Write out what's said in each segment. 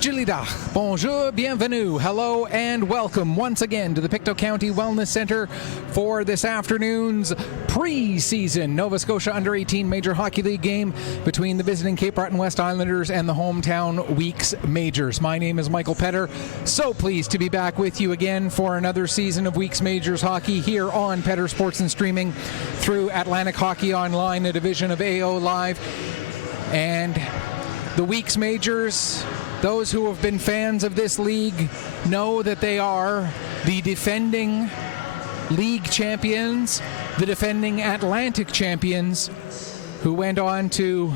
Jilida, bonjour, bienvenue, hello and welcome once again to the Pictou County Wellness Centre for this afternoon's preseason Nova Scotia Under-18 Major Hockey League game between the visiting Cape Breton West Islanders and the hometown Weeks Majors. My name is Michael Petter, so pleased to be back with you again for another season of Weeks Majors hockey here on Petter Sports and Streaming through Atlantic Hockey Online, a division of AO Live. And the Weeks Majors, those who have been fans of this league know that they are the defending league champions, the defending Atlantic champions, who went on to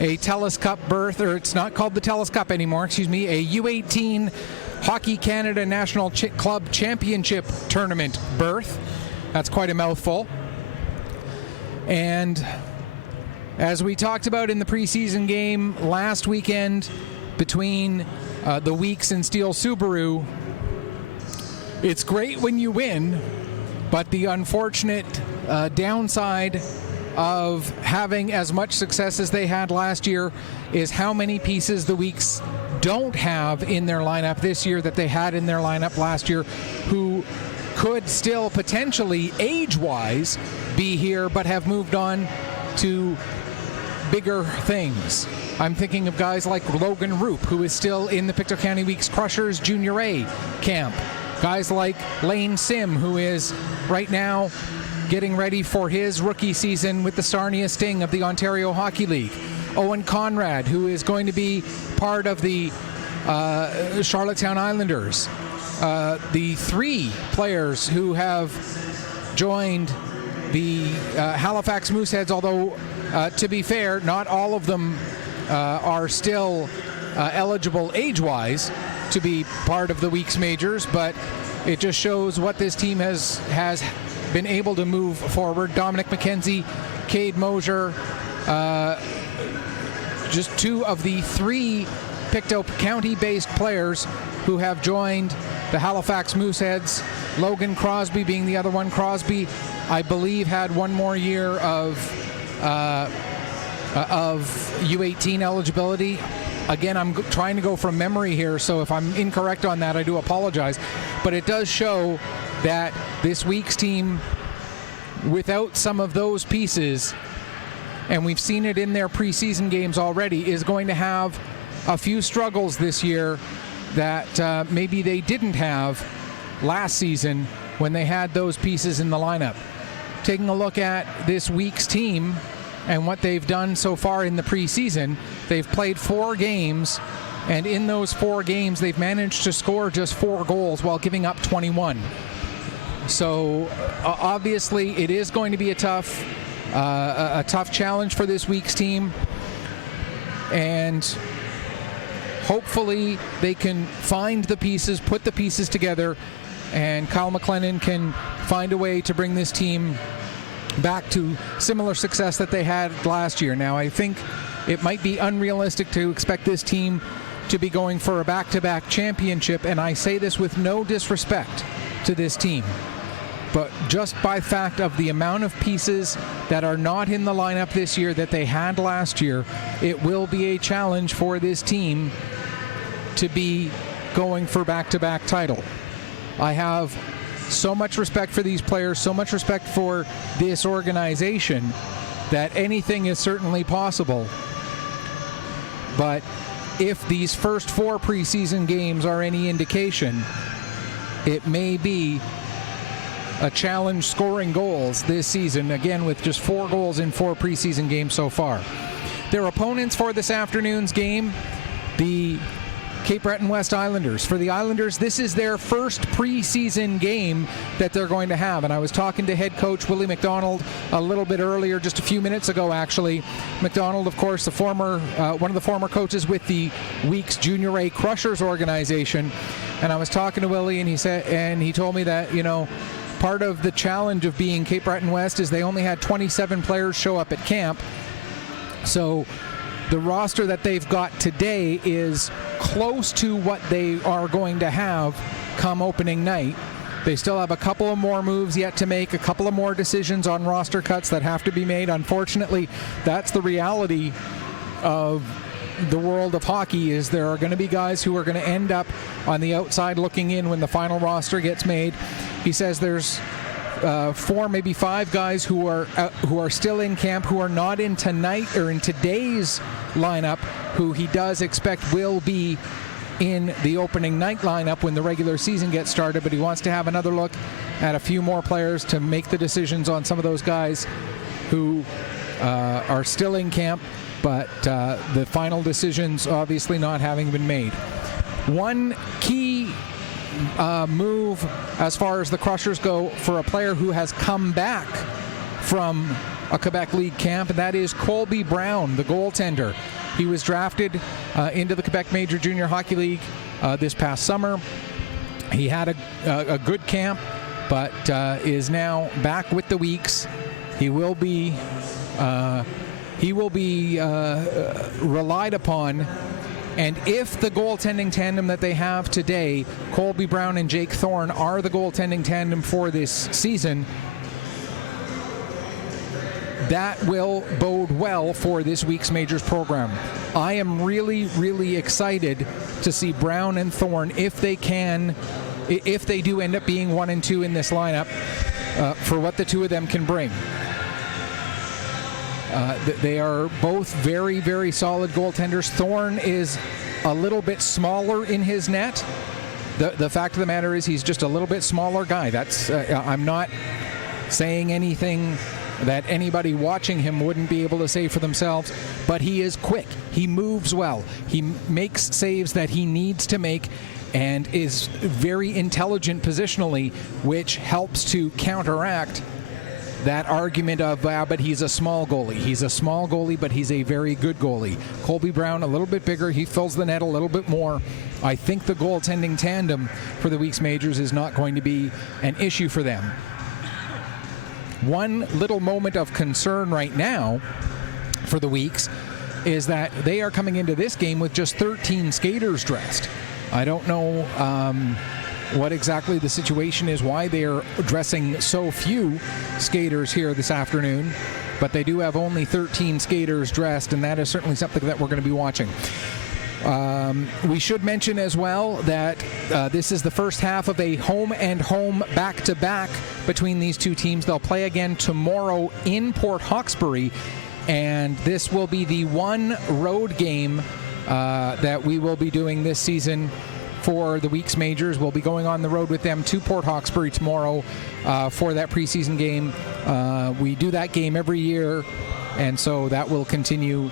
a TELUS Cup berth, or it's not called the TELUS Cup anymore, excuse me, a U18 Hockey Canada National Club Championship Tournament berth. That's quite a mouthful. And as we talked about in the preseason game last weekend between the Weeks and Steel Subaru, it's great when you win, but the unfortunate downside of having as much success as they had last year is how many pieces the Weeks don't have in their lineup this year that they had in their lineup last year, who could still potentially age-wise be here but have moved on to bigger things. I'm thinking of guys like Logan Roop, who is still in the Pictou County Weeks Crushers Junior A camp. Guys like Lane Sim, who is right now getting ready for his rookie season with the Sarnia Sting of the Ontario Hockey League. Owen Conrad, who is going to be part of the Charlottetown Islanders. The three players who have joined the Halifax Mooseheads, although to be fair, not all of them are still eligible age-wise to be part of the Weeks Majors, but it just shows what this team has been able to move forward. Dominic McKenzie, Cade Mosier, just two of the three Pictou County-based players who have joined the Halifax Mooseheads. Logan Crosby being the other one. Crosby, I believe, had one more year of U18 eligibility. Again, I'm trying to go from memory here, so if I'm incorrect on that, I do apologize. But it does show that this Weeks team, without some of those pieces, and we've seen it in their preseason games already, is going to have a few struggles this year that maybe they didn't have last season when they had those pieces in the lineup. Taking a look at this Weeks team and what they've done so far in the preseason, they've played 4 games, and in those 4 games they've managed to score just 4 goals while giving up 21. So obviously it is going to be a tough challenge for this Weeks team, and hopefully they can find the pieces, put the pieces together, and Kyle McLennan can find a way to bring this team back to similar success that they had last year. Now, I think it might be unrealistic to expect this team to be going for a back-to-back championship, and I say this with no disrespect to this team, but just by fact of the amount of pieces that are not in the lineup this year that they had last year, it will be a challenge for this team to be going for back-to-back title. I have so much respect for these players, so much respect for this organization, that anything is certainly possible. But if these first 4 preseason games are any indication, it may be a challenge scoring goals this season, again with just 4 goals in 4 preseason games so far. Their opponents for this afternoon's game, the Cape Breton West Islanders. For the Islanders, this is their first preseason game that they're going to have. And I was talking to head coach Willie McDonald a little bit earlier, just a few minutes ago actually. McDonald, of course, the former one of the former coaches with the Weeks Junior A Crushers organization. And I was talking to Willie, and he told me that, you know, part of the challenge of being Cape Breton West is they only had 27 players show up at camp. So the roster that they've got today is close to what they are going to have come opening night. They still have a couple of more moves yet to make, a couple of more decisions on roster cuts that have to be made. Unfortunately, that's the reality of the world of hockey is there are going to be guys who are going to end up on the outside looking in when the final roster gets made. He says there's 4, maybe 5 guys who are still in camp, who are not in tonight or in today's lineup, who he does expect will be in the opening night lineup when the regular season gets started, but he wants to have another look at a few more players to make the decisions on some of those guys who are still in camp, but the final decisions obviously not having been made. One key move as far as the Crushers go for a player who has come back from a Quebec League camp, and that is Colby Brown, the goaltender. He was drafted into the Quebec Major Junior Hockey League this past summer. He had a good camp, but is now back with the Weeks. He will be relied upon. And if the goaltending tandem that they have today, Colby Brown and Jake Thorne, are the goaltending tandem for this season, that will bode well for this week's Majors program. I am really, really excited to see Brown and Thorne, if they do end up being 1 and 2 in this lineup, for what the two of them can bring. They are both very, very solid goaltenders. Thorne is a little bit smaller in his net. The fact of the matter is he's just a little bit smaller guy. That's I'm not saying anything that anybody watching him wouldn't be able to say for themselves, but he is quick. He moves well. He makes saves that he needs to make and is very intelligent positionally, which helps to counteract that argument of, but he's a small goalie. He's a small goalie, but he's a very good goalie. Colby Brown, a little bit bigger. He fills the net a little bit more. I think the goaltending tandem for the Weeks Majors is not going to be an issue for them. One little moment of concern right now for the Weeks is that they are coming into this game with just 13 skaters dressed. I don't know what exactly the situation is, why they're dressing so few skaters here this afternoon, but they do have only 13 skaters dressed, and that is certainly something that we're going to be watching. We should mention as well that this is the first half of a home-and-home back-to-back between these two teams. They'll play again tomorrow in Port Hawkesbury, and this will be the one road game that we will be doing this season for the Weeks Majors. We'll be going on the road with them to Port Hawkesbury tomorrow for that preseason game. We do that game every year, and so that will continue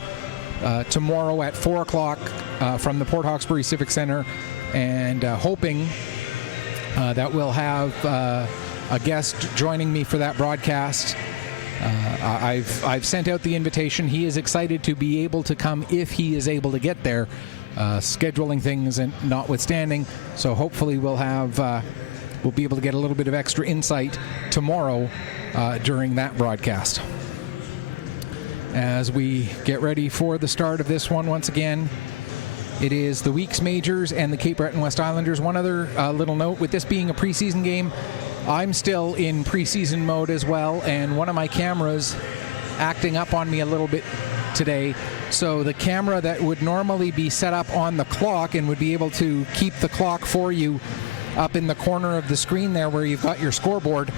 tomorrow at 4 o'clock from the Port Hawkesbury Civic Center, and hoping that we'll have a guest joining me for that broadcast. I've sent out the invitation. He is excited to be able to come if he is able to get there, scheduling things and notwithstanding. So hopefully we'll be able to get a little bit of extra insight tomorrow during that broadcast. As we get ready for the start of this one once again, it is the Weeks Majors and the Cape Breton West Islanders. One other little note, with this being a preseason game, I'm still in preseason mode as well, and one of my cameras acting up on me a little bit today. So the camera that would normally be set up on the clock and would be able to keep the clock for you up in the corner of the screen there where you've got your scoreboard.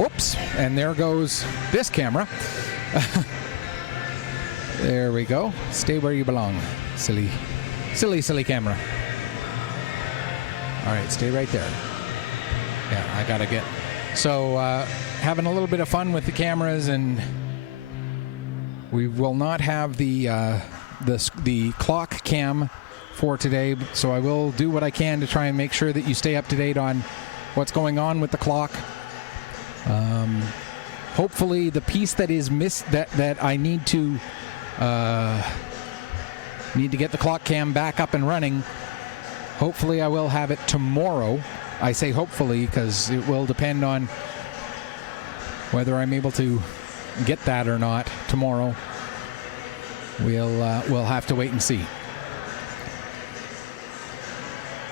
Oops, and there goes this camera. There we go. Stay where you belong. Silly camera. All right, stay right there. Yeah, I gotta get. So having a little bit of fun with the cameras, and we will not have the clock cam for today. So I will do what I can to try and make sure that you stay up to date on what's going on with the clock. Hopefully, the piece that is missed that I need to get the clock cam back up and running. Hopefully, I will have it tomorrow. I say hopefully because it will depend on whether I'm able to get that or not tomorrow. We'll have to wait and see.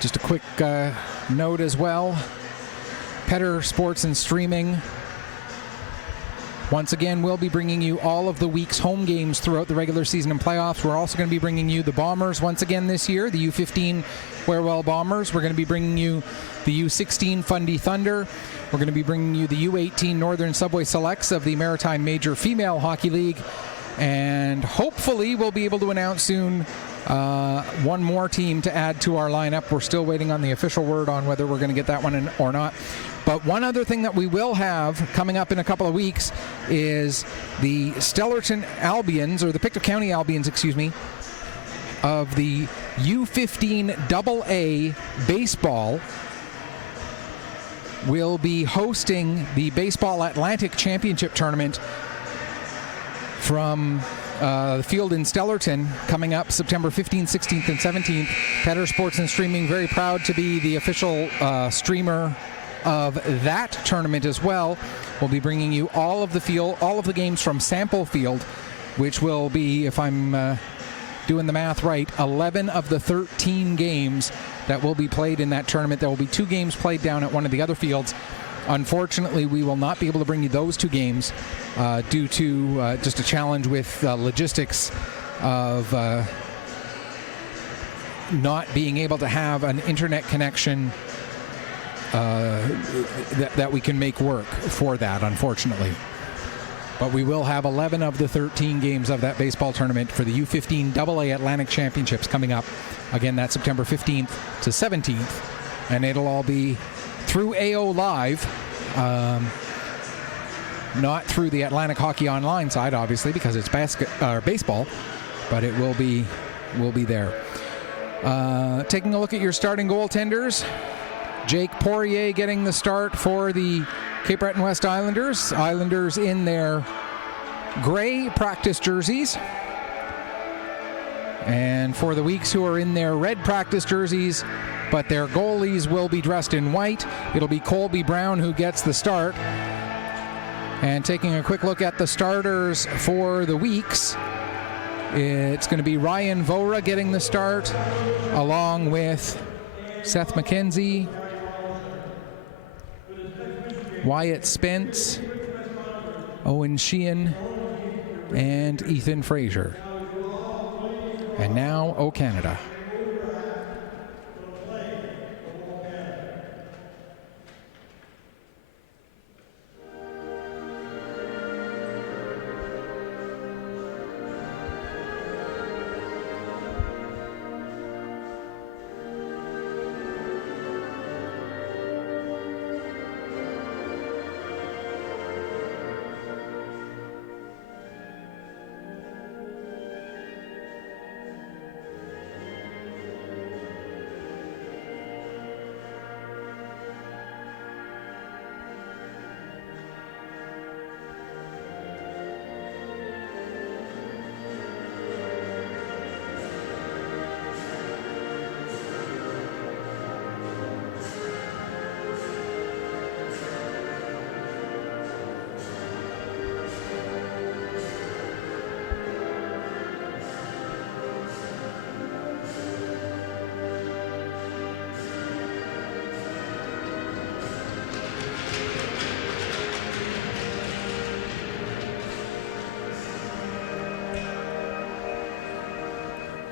Just a quick note as well. Petter Sports and Streaming Once again, we'll be bringing you all of the week's home games throughout the regular season and playoffs. We're also going to be bringing you the Bombers once again this year, the U15 Warewell Bombers. We're going to be bringing you the U16 Fundy Thunder. We're going to be bringing you the U18 Northern Subway Selects of the Maritime Major Female Hockey League. And hopefully we'll be able to announce soon one more team to add to our lineup. We're still waiting on the official word on whether we're going to get that one in or not. But one other thing that we will have coming up in a couple of weeks is the Stellarton Albions, or the Pictou County Albions, excuse me, of the U15 AA baseball will be hosting the Baseball Atlantic Championship Tournament from the field in Stellarton coming up September 15th, 16th, and 17th. Petter Sports and Streaming very proud to be the official streamer of that tournament as well. We'll be bringing you all of the games from Sample Field, which will be, if I'm doing the math right, 11 of the 13 games that will be played in that tournament. There will be 2 games played down at one of the other fields. Unfortunately, we will not be able to bring you those 2 games due to just a challenge with logistics of not being able to have an internet connection that we can make work for that, unfortunately. But we will have 11 of the 13 games of that baseball tournament for the U15 AA Atlantic Championships coming up. Again, that's September 15th to 17th. And it'll all be through AO Live, not through the Atlantic Hockey Online side, obviously, because it's baseball, but it will be there. Taking a look at your starting goaltenders, Jake Poirier getting the start for the Cape Breton West Islanders. Islanders in their gray practice jerseys. And for the Weeks, who are in their red practice jerseys, but their goalies will be dressed in white. It'll be Colby Brown who gets the start. And taking a quick look at the starters for the Weeks, it's going to be Ryan Vora getting the start, along with Seth McKenzie, Wyatt Spence, Owen Sheehan, and Ethan Frazier. And now, O Canada.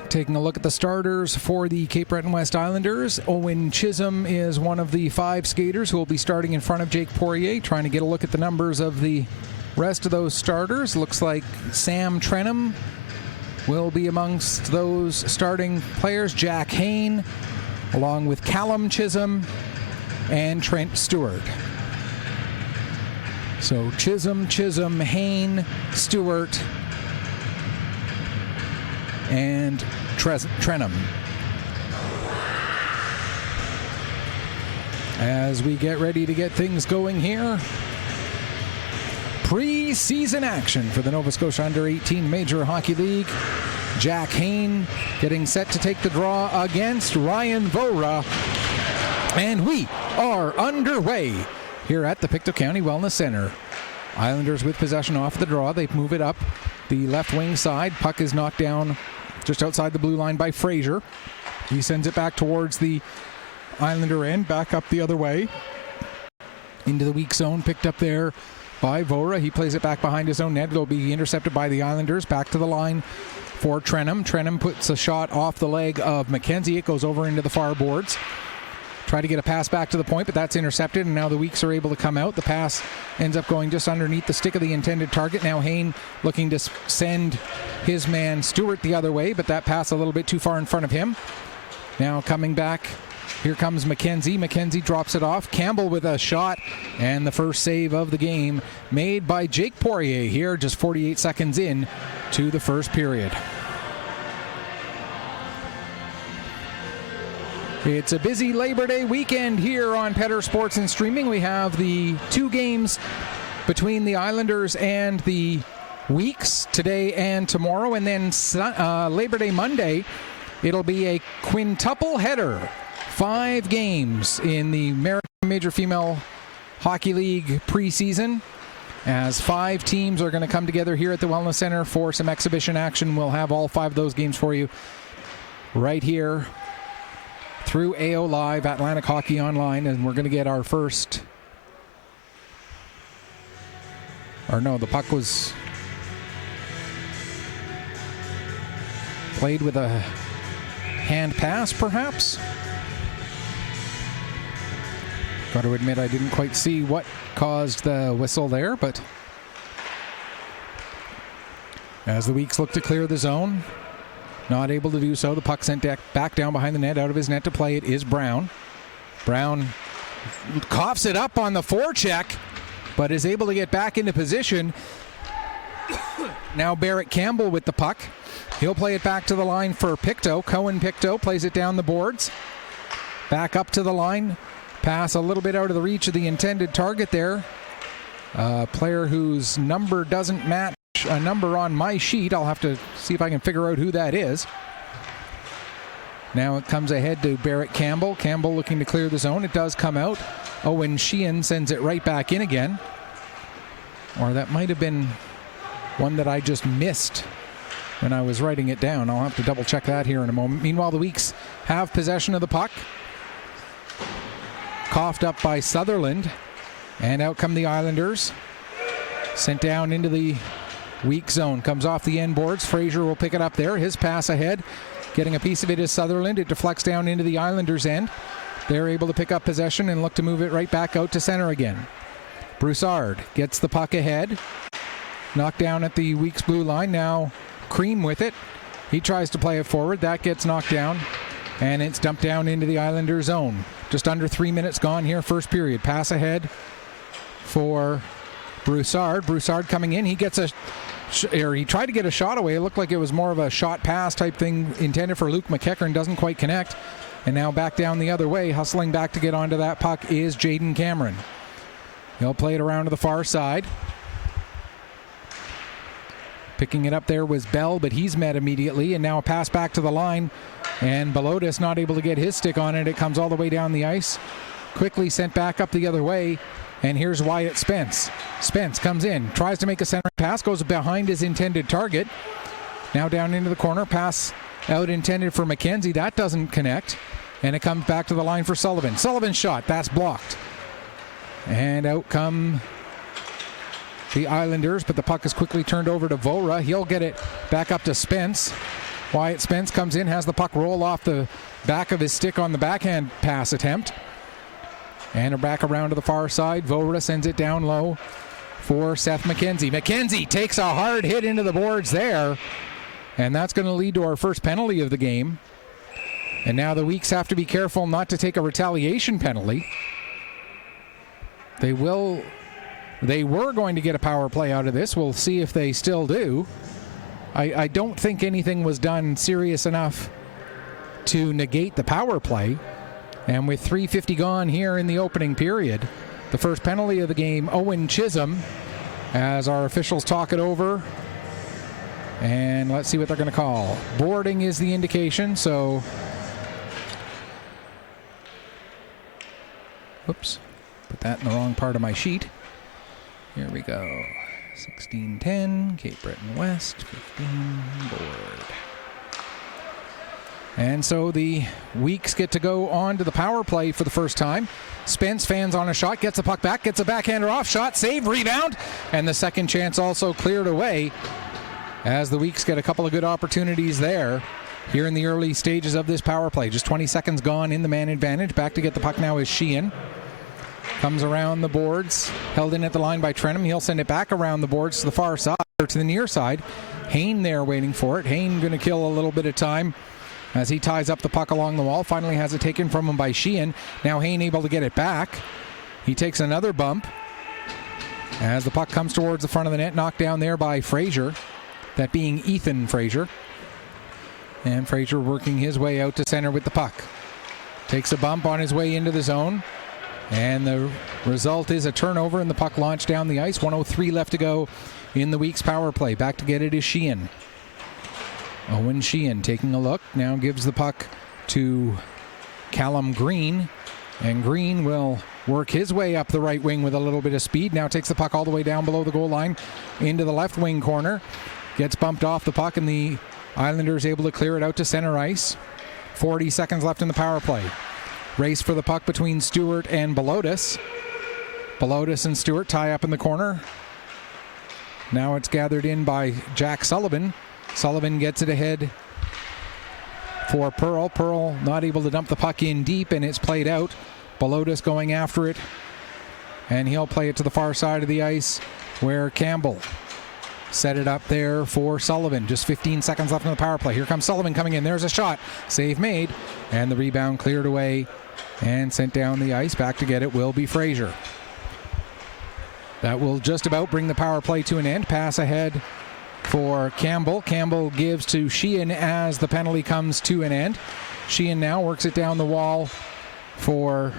Taking a look at the starters for the Cape Breton West Islanders, Owen Chisholm is one of the 5 skaters who will be starting in front of Jake Poirier. Trying to get a look at the numbers of the rest of those starters. Looks like Sam Trenham will be amongst those starting players. Jack Hain, along with Callum Chisholm and Trent Stewart. So Chisholm, Hain, Stewart, and Trenham. As we get ready to get things going here, preseason action for the Nova Scotia Under-18 Major Hockey League. Jack Hain getting set to take the draw against Ryan Vora. And we are underway here at the Pictou County Wellness Center. Islanders with possession off the draw. They move it up the left wing side. Puck is knocked down just outside the blue line by Frazier. He sends it back towards the Islander end, back up the other way into the weak zone, picked up there by Vora. He plays it back behind his own net. It'll be intercepted by the Islanders. Back to the line for Trenum. Trenum puts a shot off the leg of McKenzie. It goes over into the far boards. Try to get a pass back to the point, but that's intercepted, and now the Weeks are able to come out. The pass ends up going just underneath the stick of the intended target. Now Hayne looking to send his man Stewart the other way, but that pass a little bit too far in front of him. Now coming back, here comes McKenzie. McKenzie drops it off. Campbell with a shot, and the first save of the game made by Jake Poirier here, just 48 seconds in to the first period. It's a busy Labor Day weekend here on Petter Sports and Streaming. We have the two games between the Islanders and the Weeks today and tomorrow, and then Labor Day Monday, it'll be a quintuple header. 5 games in the American Major Female Hockey League preseason, as 5 teams are going to come together here at the Wellness Center for some exhibition action. We'll have all 5 of those games for you right here through AO Live, Atlantic Hockey Online, and we're going to get our first, or no, the puck was played with a hand pass, perhaps? Got to admit I didn't quite see what caused the whistle there, but as the Weeks look to clear the zone, not able to do so. The puck sent back down behind the net. Out of his net to play it is Brown. Brown coughs it up on the forecheck, but is able to get back into position. Now Barrett Campbell with the puck. He'll play it back to the line for Pictou. Cohen Pictou plays it down the boards. Back up to the line. Pass a little bit out of the reach of the intended target there. A player whose number doesn't match a number on my sheet. I'll have to see if I can figure out who that is. Now it comes ahead to Barrett Campbell. Campbell looking to clear the zone. It does come out. Owen Sheehan sends it right back in again. Or that might have been one that I just missed when I was writing it down. I'll have to double check that here in a moment. Meanwhile, the Weeks have possession of the puck. Coughed up by Sutherland. And out come the Islanders. Sent down into the weak zone. Comes off the end boards. Fraser will pick it up there. His pass ahead. Getting a piece of it is Sutherland. It deflects down into the Islanders' end. They're able to pick up possession and look to move it right back out to center again. Broussard gets the puck ahead. Knocked down at the Weeks blue line. Now Cream with it. He tries to play it forward. That gets knocked down. And it's dumped down into the Islanders' zone. Just under 3 minutes gone here, first period. Pass ahead for Broussard. Broussard coming in. He gets he tried to get a shot away. It looked like it was more of a shot pass type thing intended for Luke McEachern. Doesn't quite connect. And now back down the other way. Hustling back to get onto that puck is Jaden Cameron. He'll play it around to the far side. Picking it up there was Bell, but he's met immediately. And now a pass back to the line. And Belotis not able to get his stick on it. It comes all the way down the ice. Quickly sent back up the other way. And here's Wyatt Spence. Spence comes in, tries to make a centering pass, goes behind his intended target. Now down into the corner, pass out intended for McKenzie. That doesn't connect. And it comes back to the line for Sullivan. Sullivan's shot, that's blocked. And out come the Islanders, but the puck is quickly turned over to Vora. He'll get it back up to Spence. Wyatt Spence comes in, has the puck roll off the back of his stick on the backhand pass attempt. And back around to the far side. Vora sends it down low for Seth McKenzie. McKenzie takes a hard hit into the boards there. And that's going to lead to our first penalty of the game. And now the Weeks have to be careful not to take a retaliation penalty. They were going to get a power play out of this. We'll see if they still do. I don't think anything was done serious enough to negate the power play. And with 3:50 gone here in the opening period, the first penalty of the game, Owen Chisholm, as our officials talk it over. And let's see what they're going to call. Boarding is the indication, so... Whoops. Put that in the wrong part of my sheet. Here we go. 16-10, Cape Breton West, 15, board. And so the Weeks get to go on to the power play for the first time. Spence fans on a shot, gets a puck back, gets a backhander off, shot, save, rebound, and the second chance also cleared away as the Weeks get a couple of good opportunities there here in the early stages of this power play. Just 20 seconds gone in the man advantage. Back to get the puck now is Sheehan. Comes around the boards, held in at the line by Trenum. He'll send it back around the boards to the far side, or to the near side. Hayne there waiting for it. Hayne going to kill a little bit of time as he ties up the puck along the wall. Finally has it taken from him by Sheehan. Now Hayne able to get it back. He takes another bump as the puck comes towards the front of the net, knocked down there by Fraser, that being Ethan Fraser. And Fraser working his way out to center with the puck. Takes a bump on his way into the zone. And the result is a turnover and the puck launched down the ice. 1:03 left to go in the Weeks power play. Back to get it is Sheehan. Owen Sheehan taking a look. Now gives the puck to Callum Green. And Green will work his way up the right wing with a little bit of speed. Now takes the puck all the way down below the goal line into the left wing corner. Gets bumped off the puck and the Islanders able to clear it out to center ice. 40 seconds left in the power play. Race for the puck between Stewart and Belotis. Belotis and Stewart tie up in the corner. Now it's gathered in by Jack Sullivan. Sullivan gets it ahead for Pearl. Pearl not able to dump the puck in deep, and it's played out. Belotis going after it, and he'll play it to the far side of the ice where Campbell set it up there for Sullivan. Just 15 seconds left in the power play. Here comes Sullivan coming in. There's a shot. Save made, and the rebound cleared away and sent down the ice. Back to get it will be Fraser. That will just about bring the power play to an end. Pass ahead for Campbell. Campbell gives to Sheehan as the penalty comes to an end. Sheehan now works it down the wall for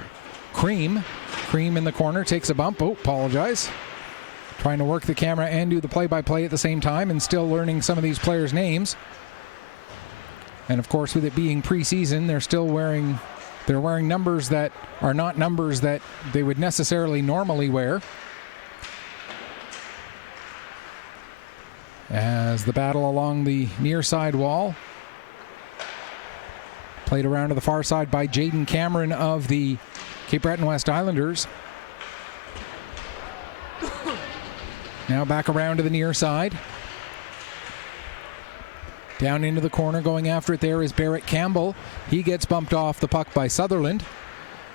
Cream. Cream in the corner takes a bump. Oh, apologize. Trying to work the camera and do the play-by-play at the same time, and still learning some of these players' names. And of course, with it being preseason, they're wearing numbers that are not numbers that they would necessarily normally wear. As the battle along the near side wall, played around to the far side by Jaden Cameron of the Cape Breton West Islanders. Now back around to the near side. Down into the corner, going after it there is Barrett Campbell. He gets bumped off the puck by Sutherland,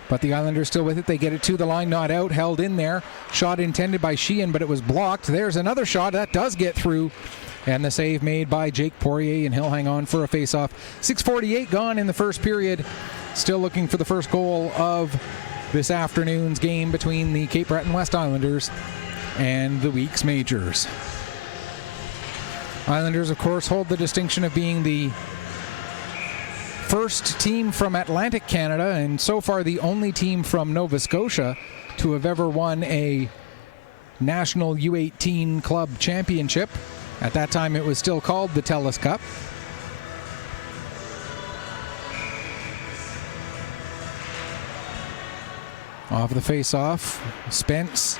but the Islanders still with it. They get it to the line, not out, held in there. Shot intended by Sheehan, but it was blocked. There's another shot that does get through, and the save made by Jake Poirier, and he'll hang on for a face-off. 6:48 gone in the first period. Still looking for the first goal of this afternoon's game between the Cape Breton West Islanders and the Weeks Majors. Islanders, of course, hold the distinction of being the first team from Atlantic Canada, and so far the only team from Nova Scotia to have ever won a National U18 Club Championship. At that time, it was still called the TELUS Cup. Off the face-off, Spence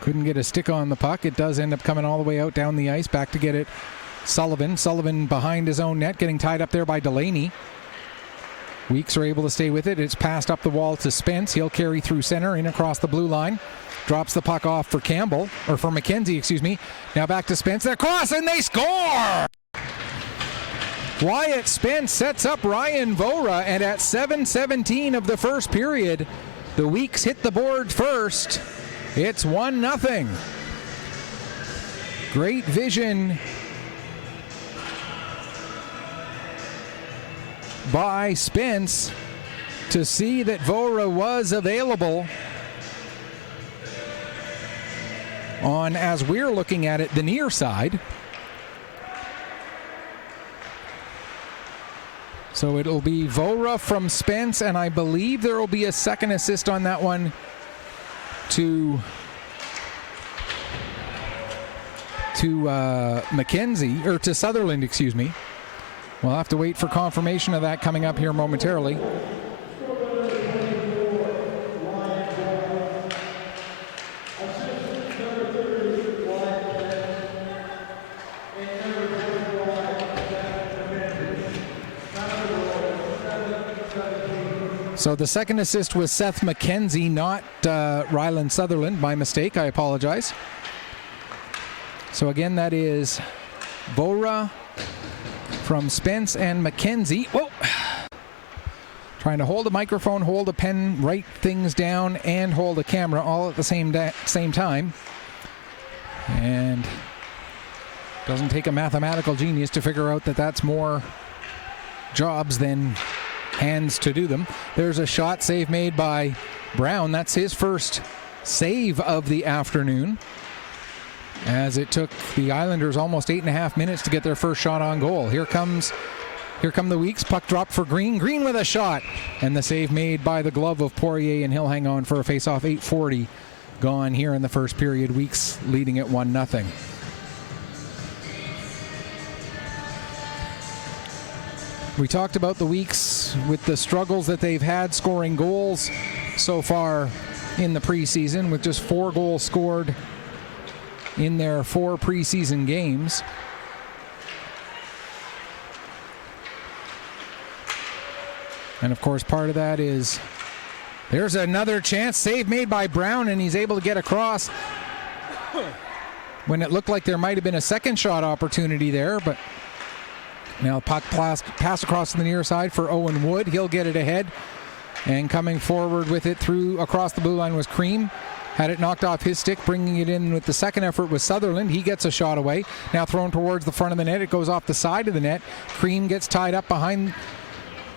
couldn't get a stick on the puck. It does end up coming all the way out down the ice. Back to get it, Sullivan. Sullivan behind his own net, getting tied up there by Delaney. Weeks are able to stay with it. It's passed up the wall to Spence. He'll carry through center, in across the blue line. Drops the puck off for Campbell, or for McKenzie, excuse me. Now back to Spence. They're cross, and they score! Wyatt Spence sets up Ryan Vora, and at 7:17 of the first period, the Weeks hit the board first. It's 1-0. Great vision by Spence to see that Vora was available on, as we're looking at it, the near side. So it'll be Vora from Spence, and I believe there will be a second assist on that one to McKenzie, or to Sutherland, excuse me. We'll have to wait for confirmation of that coming up here momentarily. So the second assist was Seth McKenzie, not Ryland Sutherland. My mistake. I apologize. So again, that is Vora from Spence and McKenzie. Whoa! Trying to hold a microphone, hold a pen, write things down, and hold a camera all at the same time. And doesn't take a mathematical genius to figure out that that's more jobs than hands to do them. There's a shot save made by Brown. That's his first save of the afternoon, as it took the Islanders almost 8.5 minutes to get their first shot on goal. Here come the Weeks. Puck dropped for Green. Green with a shot, and the save made by the glove of Poirier, and he'll hang on for a face-off. 8:40 gone here in the first period. Weeks leading at 1-0. We talked about the Weeks with the struggles that they've had scoring goals so far in the preseason, with just 4 goals scored in their 4 preseason games. And of course, part of that is there's another chance. Save made by Brown, and he's able to get across when it looked like there might have been a second shot opportunity there, but now puck pass across to the near side for Owen Wood. He'll get it ahead, and coming forward with it through across the blue line was Cream. Had it knocked off his stick. Bringing it in with the second effort was Sutherland. He gets a shot away. Now thrown towards the front of the net. It goes off the side of the net. Cream gets tied up behind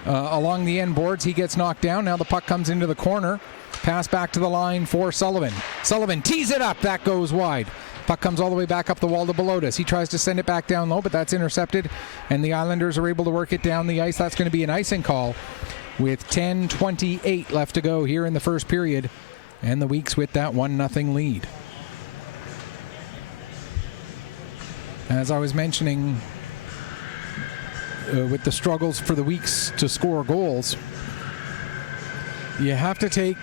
along the end boards. He gets knocked down. Now the puck comes into the corner. Pass back to the line for Sullivan. Sullivan tees it up. That goes wide. Puck comes all the way back up the wall to Belotas. He tries to send it back down low, but that's intercepted, and the Islanders are able to work it down the ice. That's going to be an icing call with 10:28 left to go here in the first period, and the Weeks with that 1-0 lead. As I was mentioning, with the struggles for the Weeks to score goals, you have to take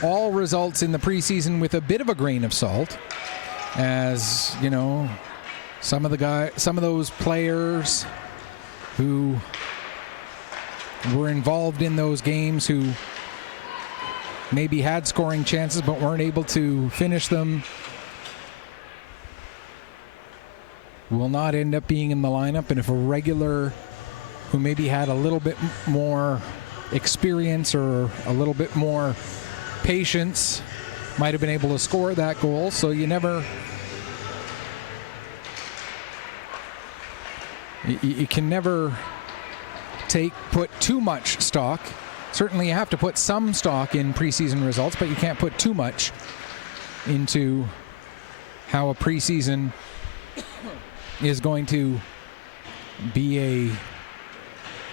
all results in the preseason with a bit of a grain of salt. As you know, some of those players who were involved in those games, who maybe had scoring chances but weren't able to finish them, will not end up being in the lineup. And if a regular who maybe had a little bit more experience or a little bit more patience might have been able to score that goal. So you can never put too much stock. Certainly you have to put some stock in preseason results, but you can't put too much into how a preseason is going to be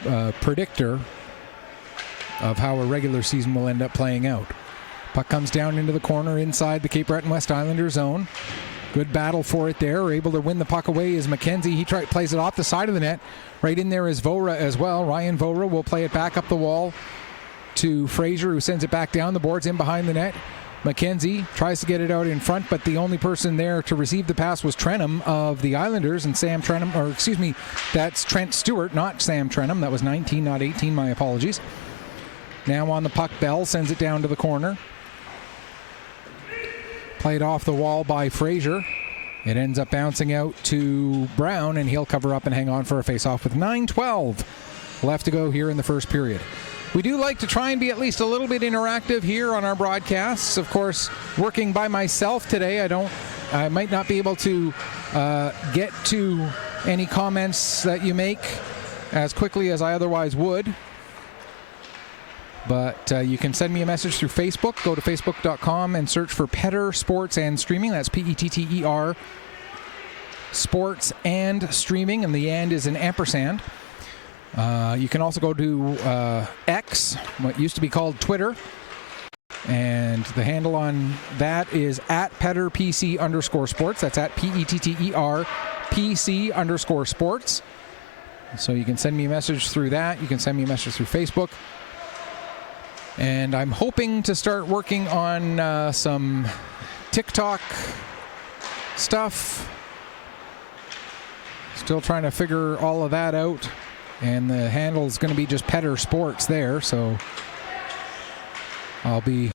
a predictor of how a regular season will end up playing out. Puck comes down into the corner inside the Cape Breton West Islander zone. Good battle for it there. Able to win the puck away is McKenzie. He plays it off the side of the net. Right in there is Vora as well. Ryan Vora will play it back up the wall to Fraser, who sends it back down the boards in behind the net. McKenzie tries to get it out in front, but the only person there to receive the pass was Trenum of the Islanders, and Sam Trenum, or excuse me, that's Trent Stewart, not Sam Trenum. That was 19, not 18. My apologies. Now on the puck, Bell sends it down to the corner. Played off the wall by Fraser. It ends up bouncing out to Brown, and he'll cover up and hang on for a face-off with 9:12 left to go here in the first period. We do like to try and be at least a little bit interactive here on our broadcasts. Of course, working by myself today, I might not be able to get to any comments that you make as quickly as I otherwise would. But you can send me a message through Facebook. Go to facebook.com and search for Petter Sports and Streaming. That's Petter Sports and Streaming, and the and is an ampersand. You can also go to X, what used to be called Twitter, and the handle on that is at PetterPC_sports. That's at PETTERPC_sports. So you can send me a message through that. You can send me a message through Facebook. And I'm hoping to start working on some TikTok stuff. Still trying to figure all of that out. And the handle is going to be just Petter Sports there. So I'll be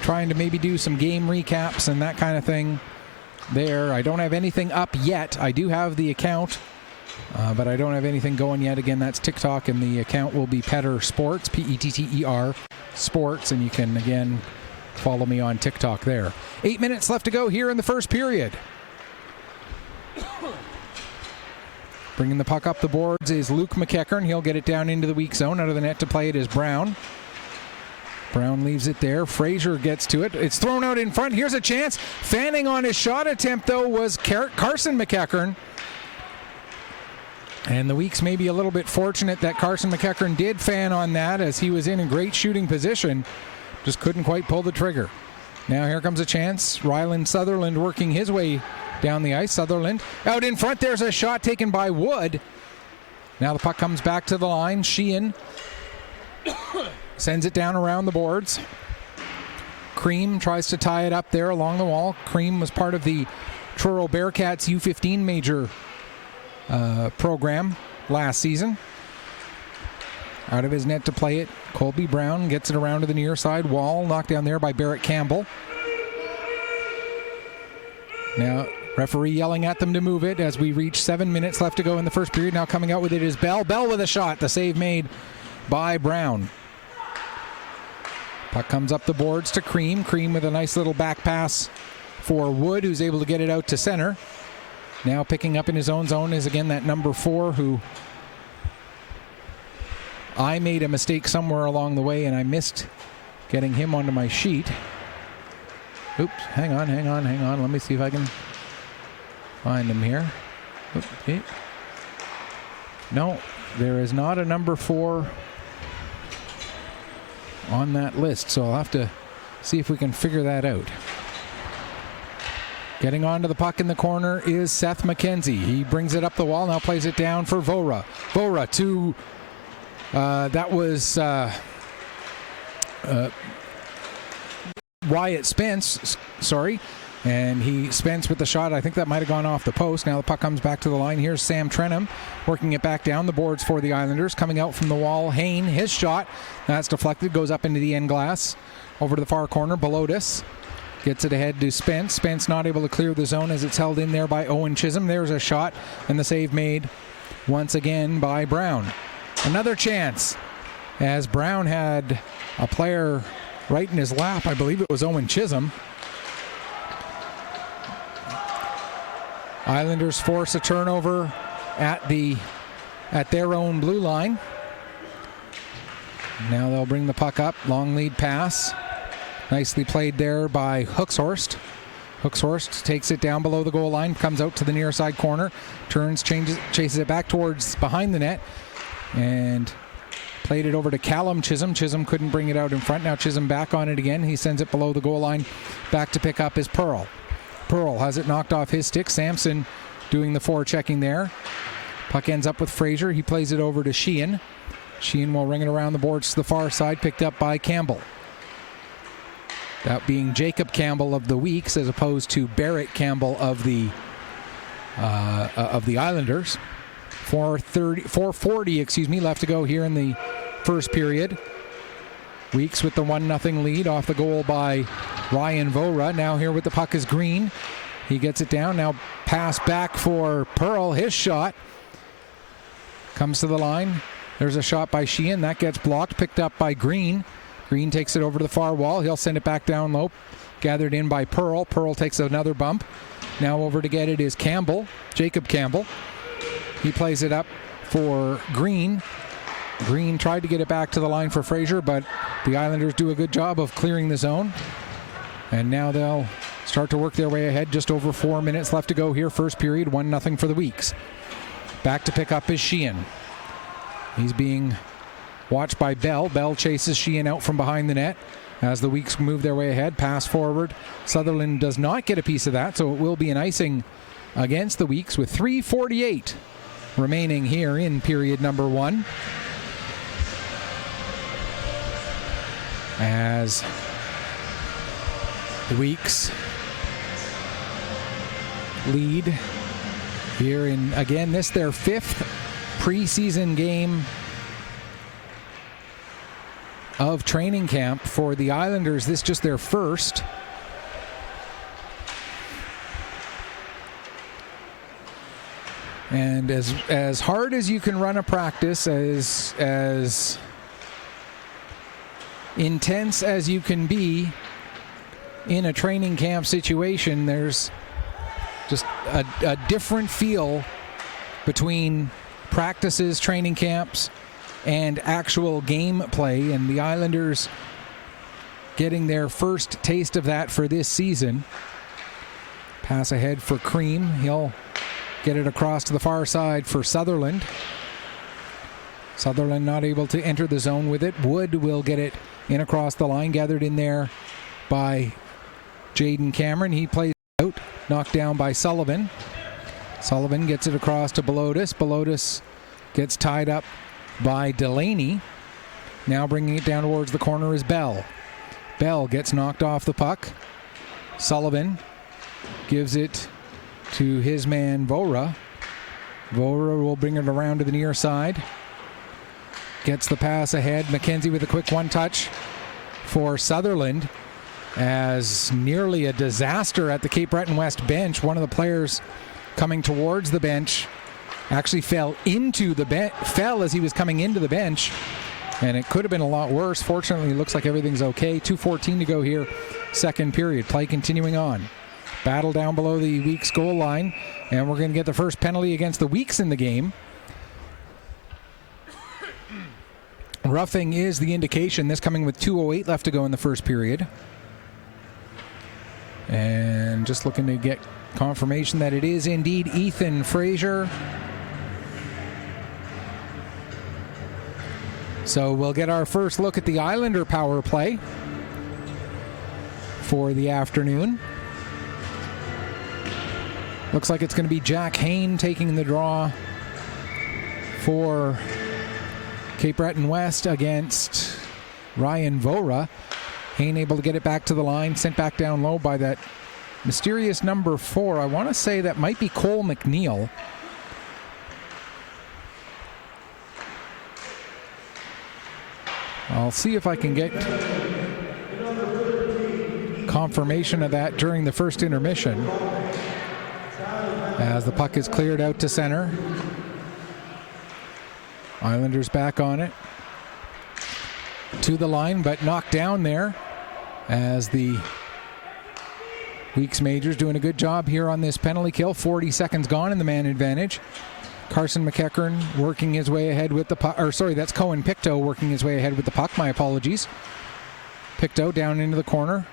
trying to maybe do some game recaps and that kind of thing there. I don't have anything up yet. I do have the account, but I don't have anything going yet. Again, that's TikTok, and the account will be Petter Sports, P-E-T-T-E-R Sports, and you can, again, follow me on TikTok there. 8 minutes left to go here in the first period. Bringing the puck up the boards is Luke McEachern. He'll get it down into the weak zone. Out of the net to play it is Brown. Brown leaves it there. Fraser gets to it. It's thrown out in front. Here's a chance. Fanning on his shot attempt, though, was Carson McEachern. And the Weeks may be a little bit fortunate that Carson McEachern did fan on that, as he was in a great shooting position. Just couldn't quite pull the trigger. Now here comes a chance. Ryland Sutherland working his way down the ice. Sutherland out in front. There's a shot taken by Wood. Now the puck comes back to the line. Sheehan sends it down around the boards. Cream tries to tie it up there along the wall. Cream was part of the Truro Bearcats U15 major program last season. Out of his net to play it, Colby Brown gets it around to the near side wall. Knocked down there by Barrett Campbell. Now referee yelling at them to move it as we reach 7 minutes left to go in the first period. Now coming out with it is Bell. Bell with a shot. The save made by Brown. Puck comes up the boards to Cream. Cream with a nice little back pass for Wood, who's able to get it out to center. Now picking up in his own zone is again that number 4, who I made a mistake somewhere along the way and I missed getting him onto my sheet. Oops, hang on. Let me see if I can find him here. Okay. No, there is not a number 4 on that list, so I'll have to see if we can figure that out. Getting onto the puck in the corner is Seth McKenzie. He brings it up the wall, now plays it down for Vora. Vora to, that was Wyatt Spence, sorry. And Spence with the shot. I think that might have gone off the post. Now the puck comes back to the line. Here's Sam Trenham working it back down the boards for the Islanders. Coming out from the wall, Hain, his shot. That's deflected, goes up into the end glass. Over to the far corner, Belotis gets it ahead to Spence. Spence not able to clear the zone as it's held in there by Owen Chisholm. There's a shot, and the save made once again by Brown. Another chance as Brown had a player right in his lap. I believe it was Owen Chisholm. Islanders force a turnover at their own blue line. Now they'll bring the puck up. Long lead pass. Nicely played there by Hooks-Horst. Hooks-Horst takes it down below the goal line, comes out to the near side corner, turns, chases it back towards behind the net, and played it over to Callum Chisholm. Chisholm couldn't bring it out in front. Now Chisholm back on it again. He sends it below the goal line. Back to pick up is Pearl. Pearl has it knocked off his stick. Sampson doing the forechecking there. Puck ends up with Fraser. He plays it over to Sheehan. Sheehan will ring it around the boards to the far side, picked up by Campbell. That being Jacob Campbell of the Weeks as opposed to Barrett Campbell of the Islanders. 4:40 left to go here in the first period. Weeks with the 1-0 lead off the goal by Ryan Vora. Now here with the puck is Green. He gets it down. Now pass back for Pearl. His shot comes to the line. There's a shot by Sheehan. That gets blocked. Picked up by Green. Green takes it over to the far wall. He'll send it back down low. Gathered in by Pearl. Pearl takes another bump. Now over to get it is Campbell. Jacob Campbell. He plays it up for Green. Green tried to get it back to the line for Fraser, but the Islanders do a good job of clearing the zone. And now they'll start to work their way ahead. Just over 4 minutes left to go here. First period, 1-0 for the Weeks. Back to pick up is Sheehan. He's being watched by Bell. Bell chases Sheehan out from behind the net as the Weeks move their way ahead. Pass forward. Sutherland does not get a piece of that, so it will be an icing against the Weeks with 3:48 remaining here in period number 1. As the Weeks lead here in, again, this their 5th preseason game of training camp for the Islanders. This just their first. And as hard as you can run a practice, as intense as you can be in a training camp situation, there's just a different feel between practices, training camps, and actual game play. And the Islanders getting their first taste of that for this season. Pass ahead for Cream. He'll get it across to the far side for Sutherland. Sutherland not able to enter the zone with it. Wood will get it in across the line, gathered in there by Jaden Cameron. He plays out, knocked down by Sullivan. Sullivan gets it across to Belotis. Belotis gets tied up by Delaney. Now bringing it down towards the corner is Bell. Bell gets knocked off the puck. Sullivan gives it to his man Vora. Vora will bring it around to the near side. Gets the pass ahead. McKenzie with a quick one-touch for Sutherland. As nearly a disaster at the Cape Breton West bench. One of the players coming towards the bench actually fell as he was coming into the bench, and it could have been a lot worse. Fortunately, it looks like everything's okay. 2:14 to go here, second period. Play continuing on. Battle down below the Weeks goal line, and we're going to get the first penalty against the Weeks in the game. Roughing is the indication. This coming with 2:08 left to go in the first period. And just looking to get confirmation that it is indeed Ethan Frazier. So we'll get our first look at the Islander power play for the afternoon. Looks like it's going to be Jack Hain taking the draw for Cape Breton West against Ryan Vora. Hain able to get it back to the line, sent back down low by that mysterious number 4. I want to say that might be Cole McNeil. I'll see if I can get confirmation of that during the first intermission. As the puck is cleared out to center. Islanders back on it. To the line, but knocked down there as the Weeks Majors doing a good job here on this penalty kill. 40 seconds gone in the man advantage. Carson McEachern working his way ahead with the puck. Or sorry, that's Cohen Pictou working his way ahead with the puck. My apologies. Pictou down into the corner.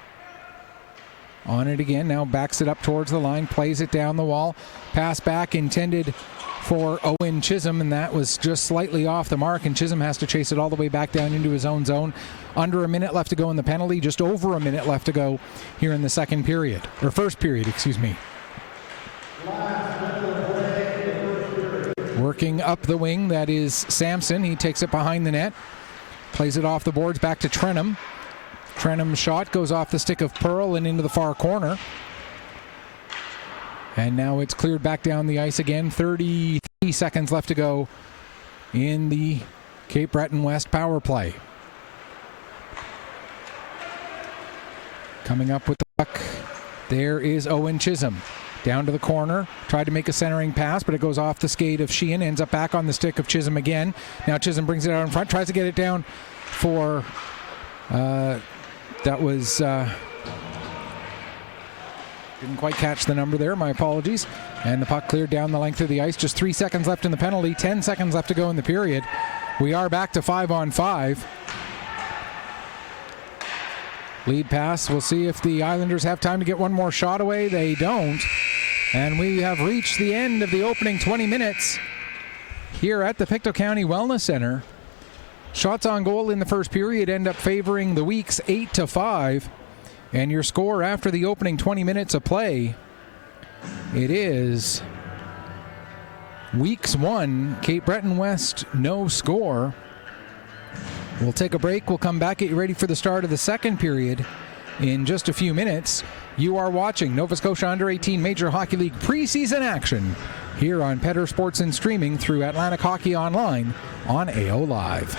On it again. Now backs it up towards the line. Plays it down the wall. Pass back intended for Owen Chisholm, and that was just slightly off the mark, and Chisholm has to chase it all the way back down into his own zone. Under a minute left to go in the penalty, just over a minute left to go here in the second period, or first period, excuse me. Working up the wing, that is Sampson. He takes it behind the net, plays it off the boards back to Trenum. Trenum's shot goes off the stick of Pearl and into the far corner. And now it's cleared back down the ice again. 33 seconds left to go in the Cape Breton West power play. Coming up with the puck, there is Owen Chisholm. Down to the corner, tried to make a centering pass, but it goes off the skate of Sheehan, ends up back on the stick of Chisholm again. Now Chisholm brings it out in front, tries to get it down for, that was... Didn't quite catch the number there, my apologies. And the puck cleared down the length of the ice. Just 3 seconds left in the penalty, 10 seconds left to go in the period. We are back to 5-on-5. Lead pass, we'll see if the Islanders have time to get one more shot away. They don't. And we have reached the end of the opening 20 minutes here at the Pictou County Wellness Center. Shots on goal in the first period end up favoring the Weeks 8-5. And your score after the opening 20 minutes of play, it is Weeks 1, Cape Breton West, no score. We'll take a break. We'll come back, get you ready for the start of the second period in just a few minutes. You are watching Nova Scotia Under-18 Major Hockey League preseason action here on Petter Sports and streaming through Atlantic Hockey Online on AO Live.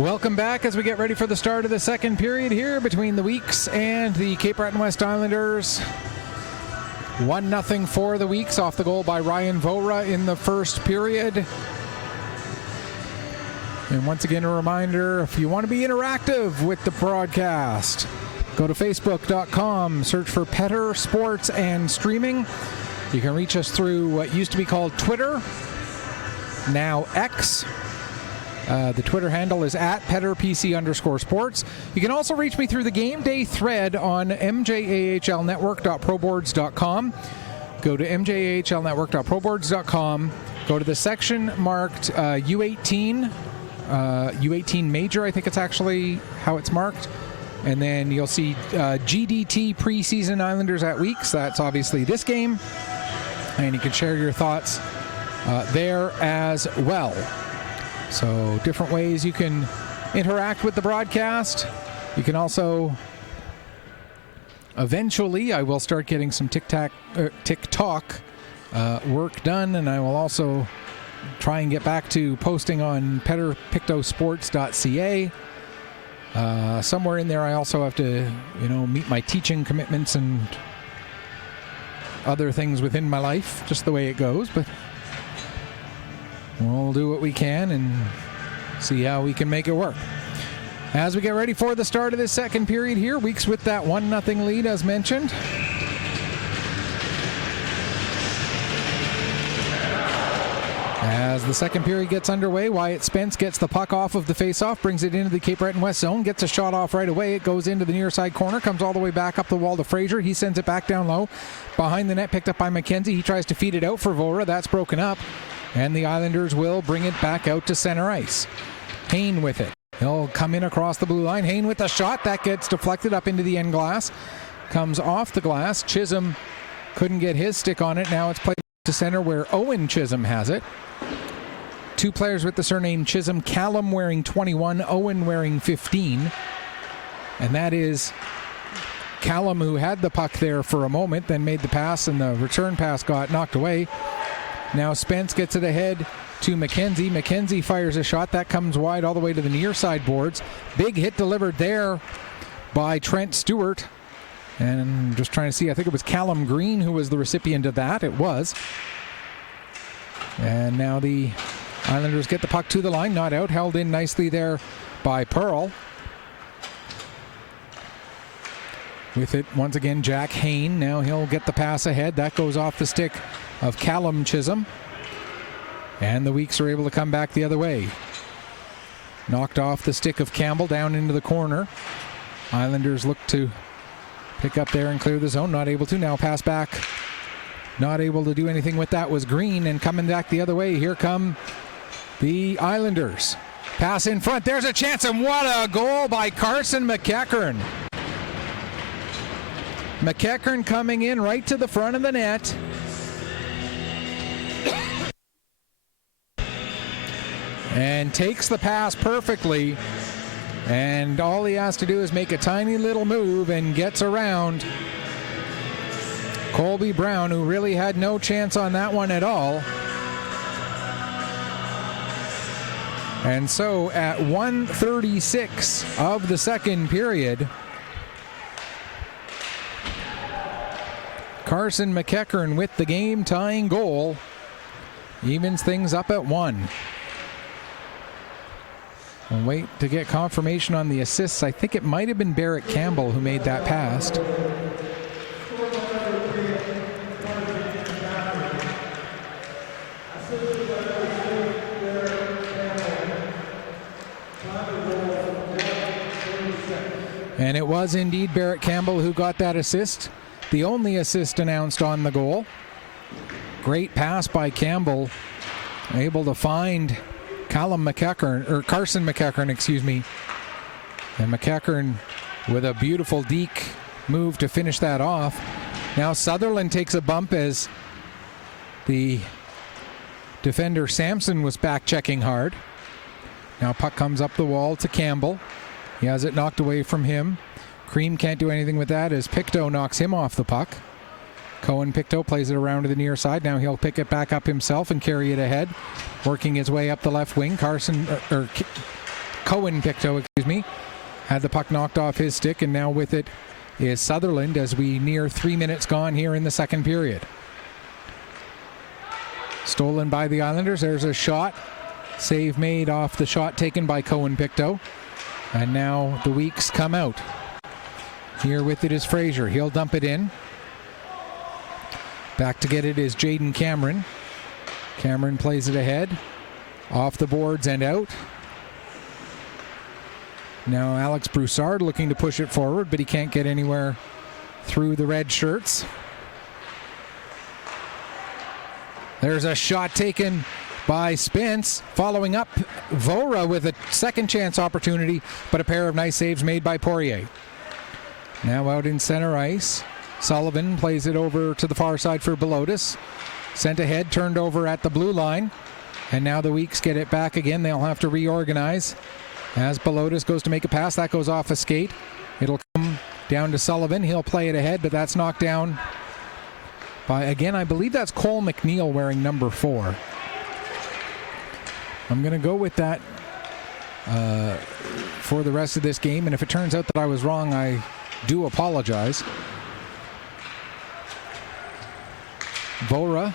Welcome back as we get ready for the start of the second period here between the Weeks and the Cape Breton West Islanders. 1-0 for the Weeks off the goal by Ryan Vora in the first period. And once again, a reminder, if you want to be interactive with the broadcast, go to facebook.com, search for Petter Sports and Streaming. You can reach us through what used to be called Twitter, now X. The Twitter handle is @PetterPC_sports. You can also reach me through the game day thread on mjahlnetwork.proboards.com. Go to mjahlnetwork.proboards.com. Go to the section marked U18, U18 Major, I think it's actually how it's marked. And then you'll see GDT Preseason Islanders at Weeks. That's obviously this game. And you can share your thoughts there as well. So different ways you can interact with the broadcast. You can also, eventually, I will start getting some TikTok work done, and I will also try and get back to posting on pictousports.ca. Somewhere in there, I also have to, meet my teaching commitments and other things within my life, just the way it goes, but we'll do what we can and see how we can make it work. As we get ready for the start of this second period here, Weeks with that 1-0 lead as mentioned. As the second period gets underway, Wyatt Spence gets the puck off of the faceoff, brings it into the Cape Breton West zone, gets a shot off right away. It goes into the near side corner, comes all the way back up the wall to Fraser. He sends it back down low. Behind the net, picked up by McKenzie. He tries to feed it out for Vora. That's broken up. And the Islanders will bring it back out to center ice. Hayne with it. He'll come in across the blue line. Hayne with the shot. That gets deflected up into the end glass. Comes off the glass. Chisholm couldn't get his stick on it. Now it's played to center where Owen Chisholm has it. Two players with the surname Chisholm. Callum wearing 21, Owen wearing 15. And that is Callum, who had the puck there for a moment, then made the pass, and the return pass got knocked away. Now Spence gets it ahead to McKenzie. McKenzie fires a shot. That comes wide all the way to the near side boards. Big hit delivered there by Trent Stewart. And just trying to see, I think it was Callum Green who was the recipient of that. It was. And now the Islanders get the puck to the line. Not out. Held in nicely there by Pearl. With it, once again, Jack Hayne. Now he'll get the pass ahead. That goes off the stick of Callum Chisholm. And the Weeks are able to come back the other way. Knocked off the stick of Campbell down into the corner. Islanders look to pick up there and clear the zone. Not able to. Now pass back. Not able to do anything with that was Green. And coming back the other way, here come the Islanders. Pass in front. There's a chance, and what a goal by Carson McEachern. McEachern coming in right to the front of the net. And takes the pass perfectly. And all he has to do is make a tiny little move and gets around Colby Brown, who really had no chance on that one at all. And so at 1:36 of the second period, Carson McEachern with the game-tying goal evens things up at 1. We'll wait to get confirmation on the assists. I think it might have been Barrett Campbell who made that pass. And it was indeed Barrett Campbell who got that assist. The only assist announced on the goal. Great pass by Campbell. Able to find Carson McEachern, excuse me. And McEachern with a beautiful deke move to finish that off. Now Sutherland takes a bump as the defender Sampson was back checking hard. Now puck comes up the wall to Campbell. He has it knocked away from him. Cream can't do anything with that as Pictou knocks him off the puck. Cohen Pictou plays it around to the near side. Now he'll pick it back up himself and carry it ahead. Working his way up the left wing. Cohen Pictou, excuse me, had the puck knocked off his stick, and now with it is Sutherland as we near 3 minutes gone here in the second period. Stolen by the Islanders. There's a shot. Save made off the shot taken by Cohen Pictou. And now the Weeks come out. Here with it is Fraser. He'll dump it in. Back to get it is Jaden Cameron. Cameron plays it ahead. Off the boards and out. Now Alex Broussard looking to push it forward, but he can't get anywhere through the red shirts. There's a shot taken by Spence, following up Vora with a second chance opportunity, but a pair of nice saves made by Poirier. Now out in center ice, Sullivan plays it over to the far side for Belotis. Sent ahead, turned over at the blue line, and now the Weeks get it back again. They'll have to reorganize. As Belotis goes to make a pass, that goes off a skate. It'll come down to Sullivan. He'll play it ahead, but that's knocked down by, again, I believe that's Cole McNeil wearing number 4. I'm going to go with that for the rest of this game, and if it turns out that I was wrong, I do apologize. Vora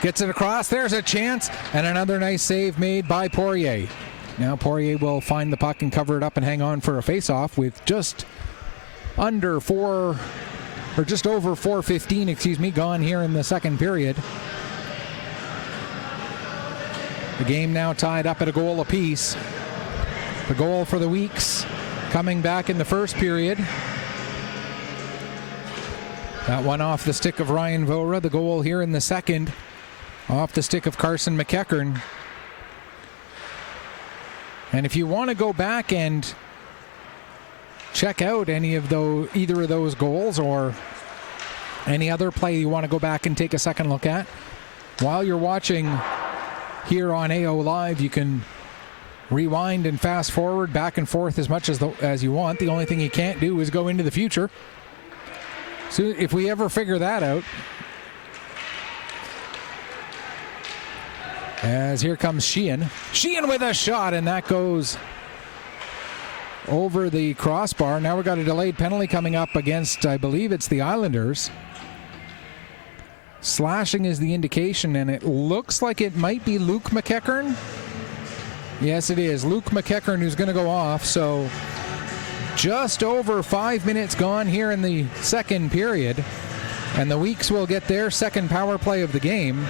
gets it across. There's a chance, and another nice save made by Poirier. Now Poirier will find the puck and cover it up and hang on for a face-off with just under 4, or just over 4:15, excuse me, gone here in the second period. The game now tied up at a goal apiece. The goal for the Weeks coming back in the first period. That one off the stick of Ryan Vora. The goal here in the second off the stick of Carson McEachern. And if you want to go back and check out either of those goals or any other play you want to go back and take a second look at, while you're watching here on AO Live, you can rewind and fast forward back and forth as much as you want. The only thing you can't do is go into the future. So if we ever figure that out, as here comes Sheehan. Sheehan with a shot, and that goes over the crossbar. Now we've got a delayed penalty coming up against, I believe it's the Islanders. Slashing is the indication, and it looks like it might be Luke McEachern. Yes, it is. Luke McEachern who's going to go off. So just over 5 minutes gone here in the second period, and the Weeks will get their second power play of the game.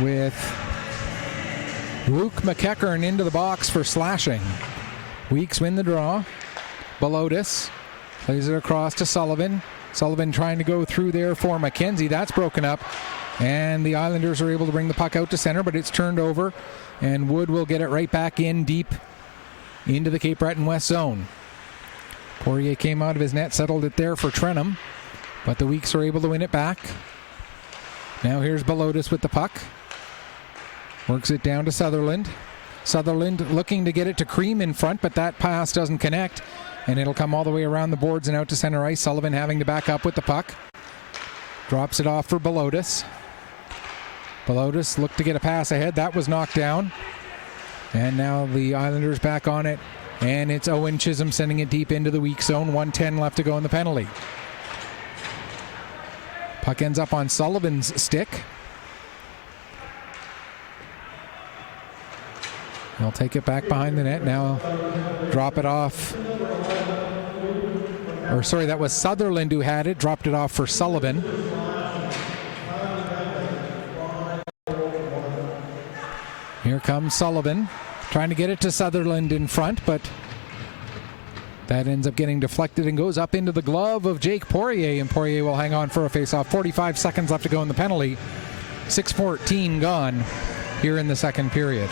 With Luke McEachern into the box for slashing. Weeks win the draw. Belotis plays it across to Sullivan. Sullivan trying to go through there for McKenzie. That's broken up. And the Islanders are able to bring the puck out to center, but it's turned over. And Wood will get it right back in deep into the Cape Breton West zone. Poirier came out of his net, settled it there for Trenum. But the Weeks are able to win it back. Now here's Belotis with the puck. Works it down to Sutherland. Sutherland looking to get it to Cream in front, but that pass doesn't connect. And it'll come all the way around the boards and out to center ice. Sullivan having to back up with the puck. Drops it off for Belotis. Belotis looked to get a pass ahead. That was knocked down. And now the Islanders back on it. And it's Owen Chisholm sending it deep into the weak zone. 1:10 left to go in the penalty. Puck ends up on Sullivan's stick. He'll take it back behind the net. Now drop it off. Or sorry, that was Sutherland who had it. Dropped it off for Sullivan. Here comes Sullivan. Trying to get it to Sutherland in front, but that ends up getting deflected and goes up into the glove of Jake Poirier, and Poirier will hang on for a face-off. 45 seconds left to go in the penalty. 6:14 gone here in the second period.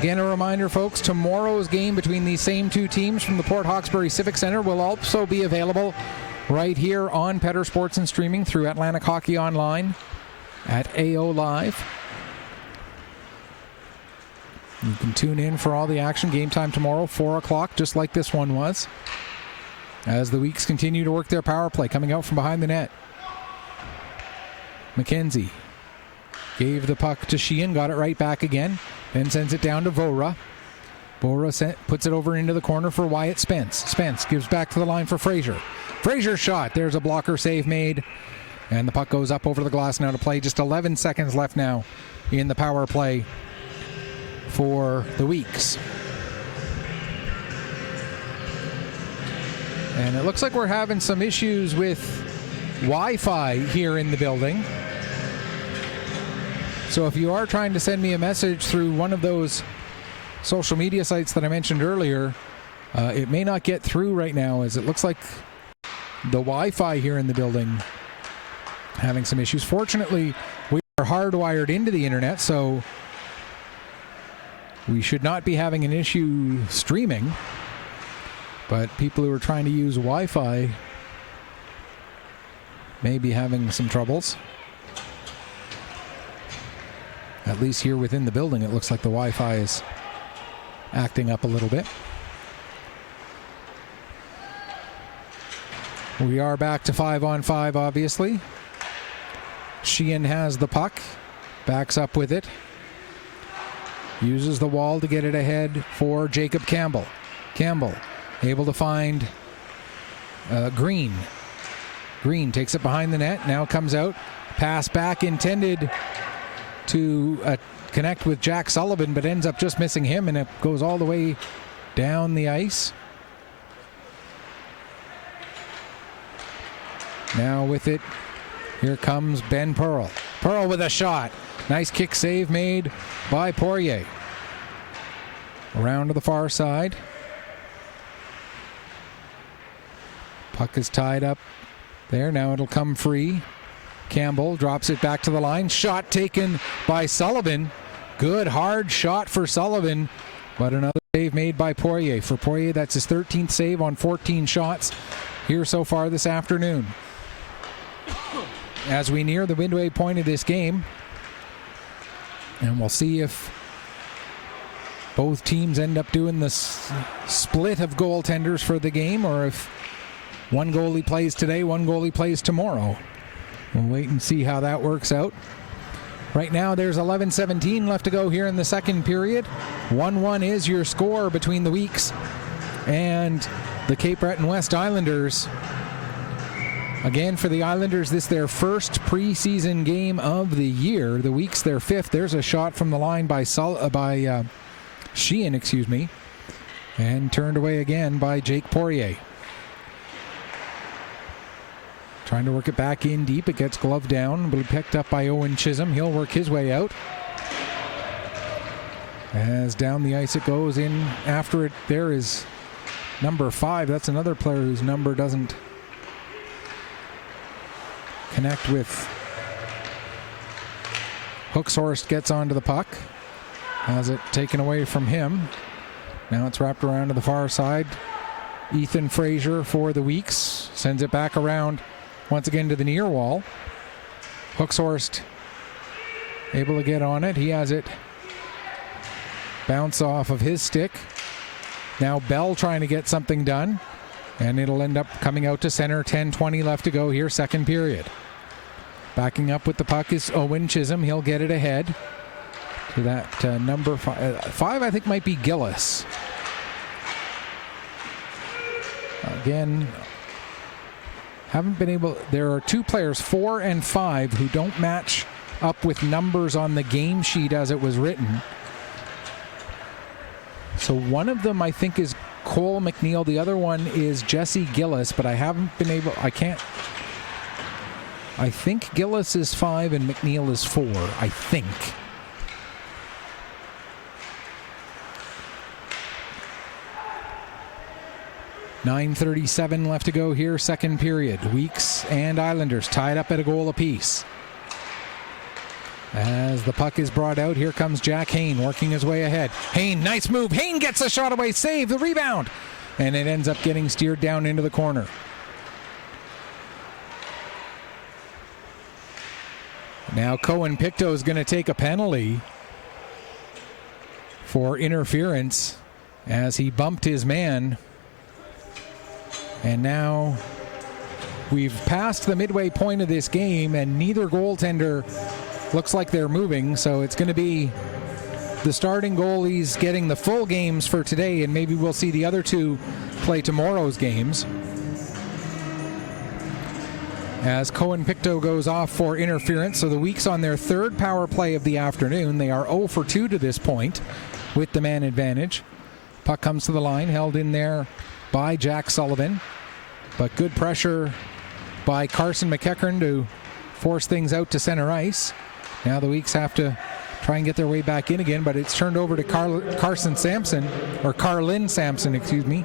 Again, a reminder, folks, tomorrow's game between these same two teams from the Port Hawkesbury Civic Center will also be available right here on Petter Sports and streaming through Atlantic Hockey Online at AO Live. You can tune in for all the action. Game time tomorrow, 4 o'clock, just like this one was. As the Weeks continue to work their power play, coming out from behind the net. McKenzie Gave the puck to Sheehan, got it right back again, then sends it down to Vora. Vora puts it over into the corner for Wyatt Spence. Spence gives back to the line for Fraser. Fraser's shot. There's a blocker save made. And the puck goes up over the glass now to play. Just 11 seconds left now in the power play for the Weeks. And it looks like we're having some issues with Wi-Fi here in the building. So if you are trying to send me a message through one of those social media sites that I mentioned earlier, it may not get through right now, as it looks like the Wi-Fi here in the building having some issues. Fortunately, we are hardwired into the internet, so we should not be having an issue streaming. But people who are trying to use Wi-Fi may be having some troubles. At least here within the building, it looks like the Wi-Fi is acting up a little bit. We are back to 5-on-5, obviously. Sheehan has the puck, backs up with it, uses the wall to get it ahead for Jacob Campbell. Campbell able to find Green. Green takes it behind the net, now comes out, pass back intended to connect with Jack Sullivan, but ends up just missing him, and it goes all the way down the ice. Now with it, here comes Ben Pearl. Pearl with a shot. Nice kick save made by Poirier. Around to the far side. Puck is tied up there. Now it'll come free. Campbell drops it back to the line. Shot taken by Sullivan. Good hard shot for Sullivan, but another save made by Poirier. For Poirier, that's his 13th save on 14 shots here so far this afternoon. As we near the midway point of this game, and we'll see if both teams end up doing the split of goaltenders for the game, or if one goalie plays today, one goalie plays tomorrow. We'll wait and see how that works out. Right now, there's 11:17 left to go here in the second period. 1-1 is your score between the Weeks and the Cape Breton West Islanders. Again, for the Islanders, this is their first preseason game of the year. The Weeks, their fifth. There's a shot from the line by Sheehan, and turned away again by Jake Poirier. Trying to work it back in deep. It gets gloved down, but picked up by Owen Chisholm. He'll work his way out. As down the ice it goes. In after it, there is number 5. That's another player whose number doesn't connect with. Hookshorst gets onto the puck. Has it taken away from him. Now it's wrapped around to the far side. Ethan Fraser for the Weeks. Sends it back around once again to the near wall. Hookshorst able to get on it. He has it bounce off of his stick. Now Bell trying to get something done. And it'll end up coming out to center. 10:20 left to go here, second period. Backing up with the puck is Owen Chisholm. He'll get it ahead to that number 5. 5, I think, might be Gillis. Again, haven't been able. There are 2 players, 4 and 5, who don't match up with numbers on the game sheet as it was written. So one of them, I think, is Cole McNeil. The other one is Jesse Gillis, but I haven't been able. I think Gillis is 5 and McNeil is 4. I think. .37 left to go here, second period. Weeks and Islanders tied up at a goal apiece. As the puck is brought out, here comes Jack Hain working his way ahead. Hain, nice move. Hain gets the shot away, save the rebound. And it ends up getting steered down into the corner. Now Cohen Pictou is going to take a penalty for interference as he bumped his man. And now we've passed the midway point of this game, and neither goaltender looks like they're moving, so it's going to be the starting goalies getting the full games for today, and maybe we'll see the other two play tomorrow's games. As Cohen Pictou goes off for interference, so the Weeks on their third power play of the afternoon. They are 0 for 2 to this point with the man advantage. Puck comes to the line, held in there by Jack Sullivan, but good pressure by Carson McEachern to force things out to center ice. Now the Weeks have to try and get their way back in again, but it's turned over to Carlin Sampson, excuse me.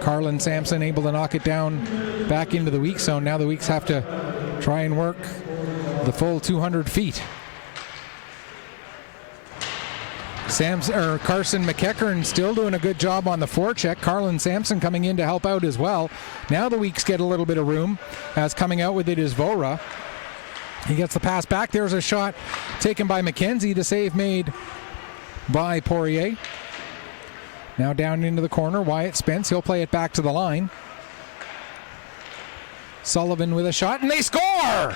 Carlin Sampson able to knock it down back into the Weeks zone. Now the Weeks have to try and work the full 200 feet. Carson McEachern still doing a good job on the forecheck. Carlin Sampson coming in to help out as well. Now the Weeks get a little bit of room, as coming out with it is Vora. He gets the pass back. There's a shot taken by McKenzie. The save made by Poirier. Now down into the corner, Wyatt Spence. He'll play it back to the line. Sullivan with a shot, and they score!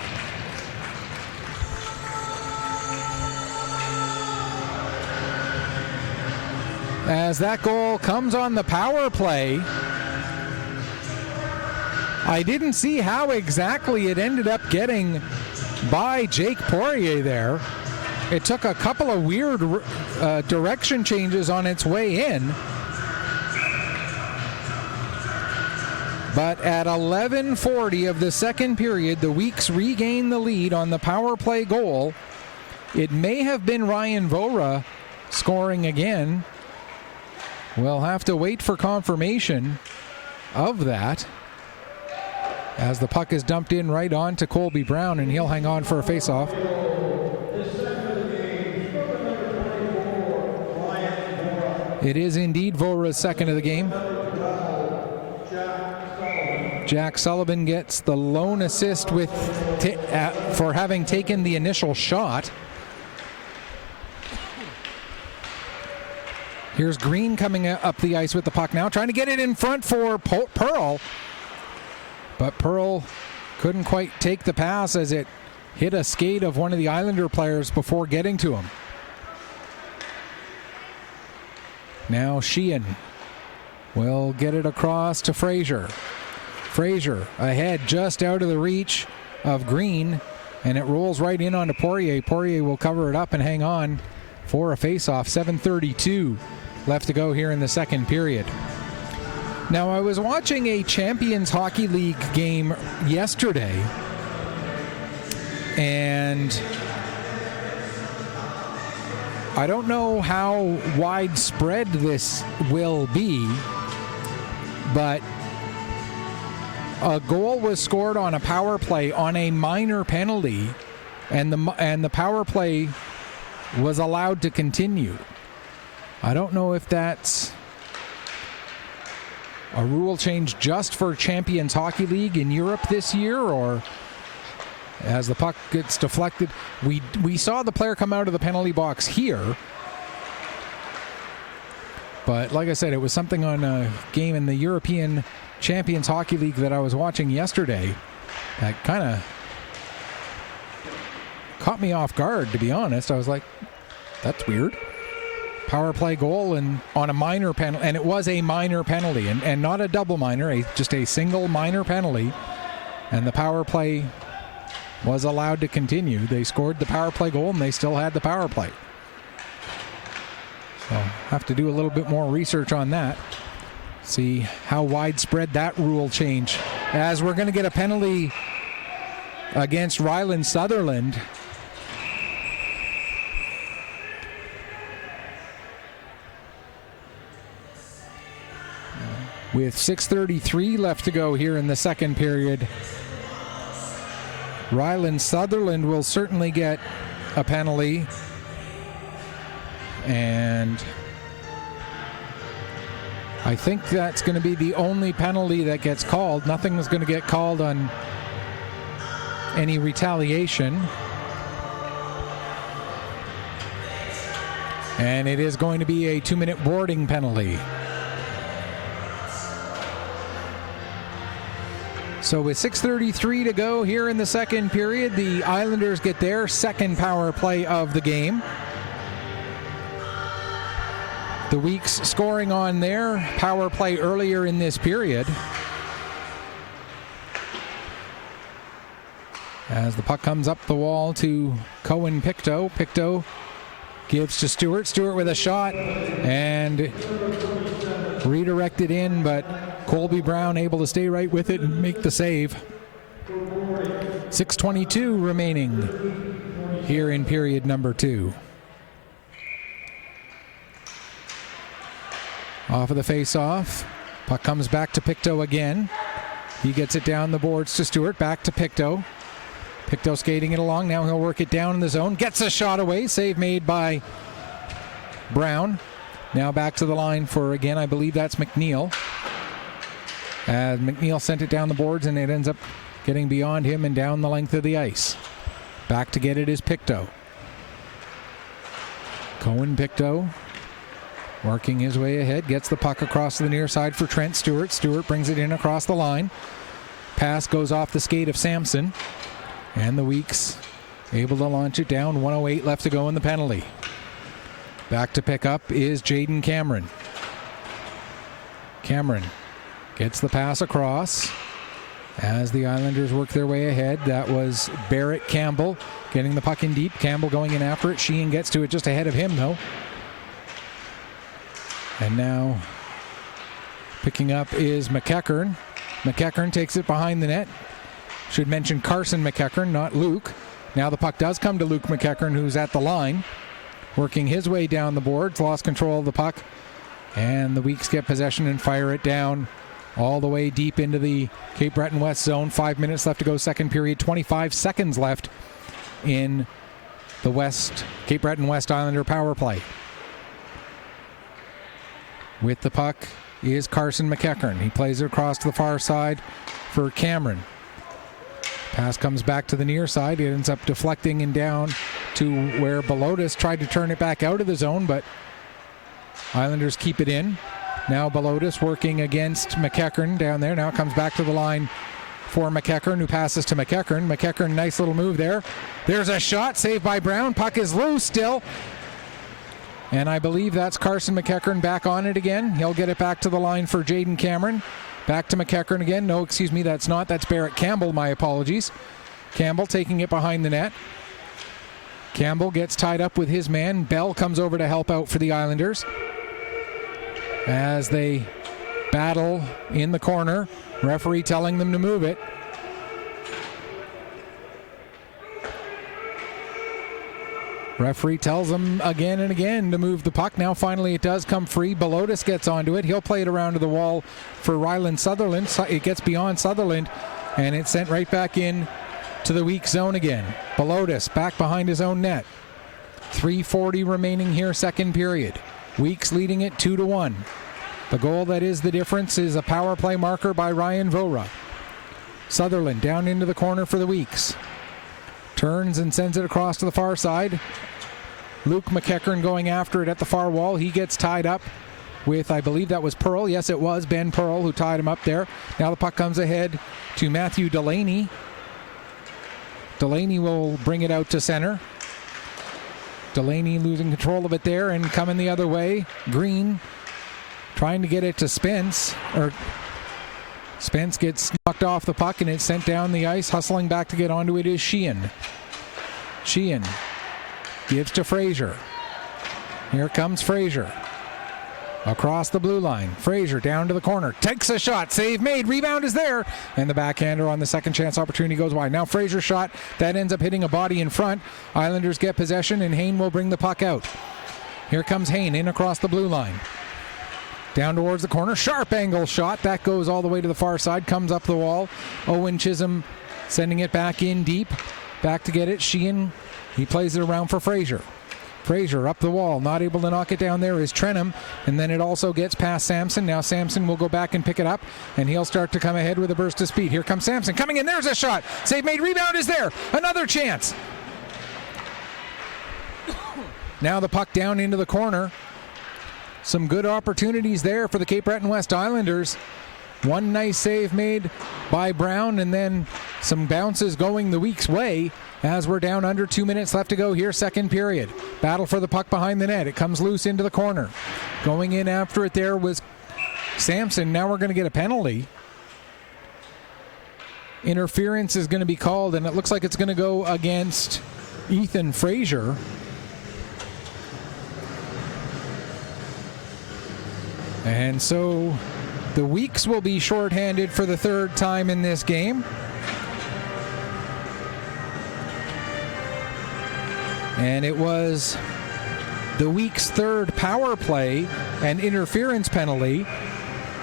As that goal comes on the power play, I didn't see how exactly it ended up getting by Jake Poirier there. It took a couple of weird direction changes on its way in. But at 11:40 of the second period, the Weeks regain the lead on the power play goal. It may have been Ryan Vora scoring again. We'll have to wait for confirmation of that, as the puck is dumped in right on to Colby Brown, and he'll hang on for a faceoff. It is indeed Vora's second of the game. Jack Sullivan gets the lone assist for having taken the initial shot. Here's Green coming up the ice with the puck now, trying to get it in front for Pearl. But Pearl couldn't quite take the pass as it hit a skate of one of the Islander players before getting to him. Now Sheehan will get it across to Fraser. Fraser ahead, just out of the reach of Green, and it rolls right in onto Poirier. Poirier will cover it up and hang on for a faceoff. 7:32 left to go here in the second period. Now, I was watching a Champions Hockey League game yesterday, and I don't know how widespread this will be, but a goal was scored on a power play on a minor penalty, and the power play was allowed to continue. I don't know if that's a rule change just for Champions Hockey League in Europe this year, or as the puck gets deflected. We saw the player come out of the penalty box here, but like I said, it was something on a game in the European Champions Hockey League that I was watching yesterday that kind of caught me off guard, to be honest. I was like, that's weird. Power play goal and on a minor penalty, and it was a minor penalty, and not a double minor, just a single minor penalty, and the power play was allowed to continue. They scored the power play goal, and they still had the power play. So have to do a little bit more research on that, see how widespread that rule change, as we're going to get a penalty against Ryland Sutherland. With 6:33 left to go here in the second period, Ryland Sutherland will certainly get a penalty, and I think that's going to be the only penalty that gets called. Nothing is going to get called on any retaliation, and it is going to be a 2-minute boarding penalty. So with 6:33 to go here in the second period, the Islanders get their second power play of the game. The Weeks scoring on their power play earlier in this period. As the puck comes up the wall to Cohen Pictou. Pictou gives to Stewart. Stewart with a shot and redirected in, but Colby Brown able to stay right with it and make the save. 6:22 remaining here in period number 2. Off of the face-off. Puck comes back to Pictou again. He gets it down the boards to Stewart. Back to Pictou. Pictou skating it along. Now he'll work it down in the zone. Gets a shot away. Save made by Brown. Now back to the line for, again, I believe that's McNeil. McNeil sent it down the boards, and it ends up getting beyond him and down the length of the ice. Back to get it is Pictou. Cohen Pictou working his way ahead. Gets the puck across to the near side for Trent Stewart. Stewart brings it in across the line. Pass goes off the skate of Sampson. And the Weeks able to launch it down. 1:08 left to go in the penalty. Back to pick up is Jaden Cameron. Cameron gets the pass across as the Islanders work their way ahead. That was Barrett Campbell getting the puck in deep. Campbell going in after it. Sheehan gets to it just ahead of him, though. And now picking up is McEachern. McEachern takes it behind the net. Should mention Carson McEachern, not Luke. Now the puck does come to Luke McEachern, who's at the line, working his way down the boards. Lost control of the puck. And the Weeks get possession and fire it down all the way deep into the Cape Breton West zone. 5 minutes left to go, second period. 25 seconds left in the Cape Breton West Islander power play. With the puck is Carson McEachern. He plays it across to the far side for Cameron. Pass comes back to the near side. It ends up deflecting and down to where Belotis tried to turn it back out of the zone, but Islanders keep it in. Now Belotis working against McEachern down there. Now it comes back to the line for McEachern, who passes to McEachern. McEachern, nice little move there. There's a shot, saved by Brown. Puck is loose still. And I believe that's Carson McEachern back on it again. He'll get it back to the line for Jaden Cameron. Back to McEachern again. No, excuse me, that's not. That's Barrett Campbell, my apologies. Campbell taking it behind the net. Campbell gets tied up with his man. Bell comes over to help out for the Islanders as they battle in the corner. Referee telling them to move it. Referee tells them again and again to move the puck. Now finally it does come free. Belotis gets onto it. He'll play it around to the wall for Ryland Sutherland. It gets beyond Sutherland, and it's sent right back in to the weak zone again. Belotis back behind his own net. 3:40 remaining here, second period. Weeks leading it 2-1. The goal that is the difference is a power play marker by Ryan Vora. Sutherland down into the corner for the Weeks. Turns and sends it across to the far side. Luke McEachern going after it at the far wall. He gets tied up with, I believe that was Pearl. Yes, it was Ben Pearl who tied him up there. Now the puck comes ahead to Matthew Delaney. Delaney will bring it out to center. Delaney losing control of it there and coming the other way. Green trying to get it to Spence. Spence gets knocked off the puck and it's sent down the ice. Hustling back to get onto it is Sheehan. Sheehan gives to Fraser. Here comes Fraser. Across the blue line. Fraser down to the corner. Takes a shot. Save made. Rebound is there. And the backhander on the second chance opportunity goes wide. Now Fraser's shot. That ends up hitting a body in front. Islanders get possession and Hayne will bring the puck out. Here comes Hayne in across the blue line. Down towards the corner. Sharp angle shot. That goes all the way to the far side. Comes up the wall. Owen Chisholm sending it back in deep. Back to get it. Sheehan. He plays it around for Fraser. Fraser up the wall. Not able to knock it down there is Trenum. And then it also gets past Sampson. Now Sampson will go back and pick it up. And he'll start to come ahead with a burst of speed. Here comes Sampson. Coming in. There's a shot. Save made. Rebound is there. Another chance. Now the puck down into the corner. Some good opportunities there for the Cape Breton West Islanders. One nice save made by Brown, and then some bounces going the Weeks' way as we're down under 2 minutes left to go here, second period. Battle for the puck behind the net. It comes loose into the corner. Going in after it there was Sampson. Now we're going to get a penalty. Interference is going to be called, and it looks like it's going to go against Ethan Frazier. And so the Weeks will be shorthanded for the third time in this game. And it was the Weeks' third power play and interference penalty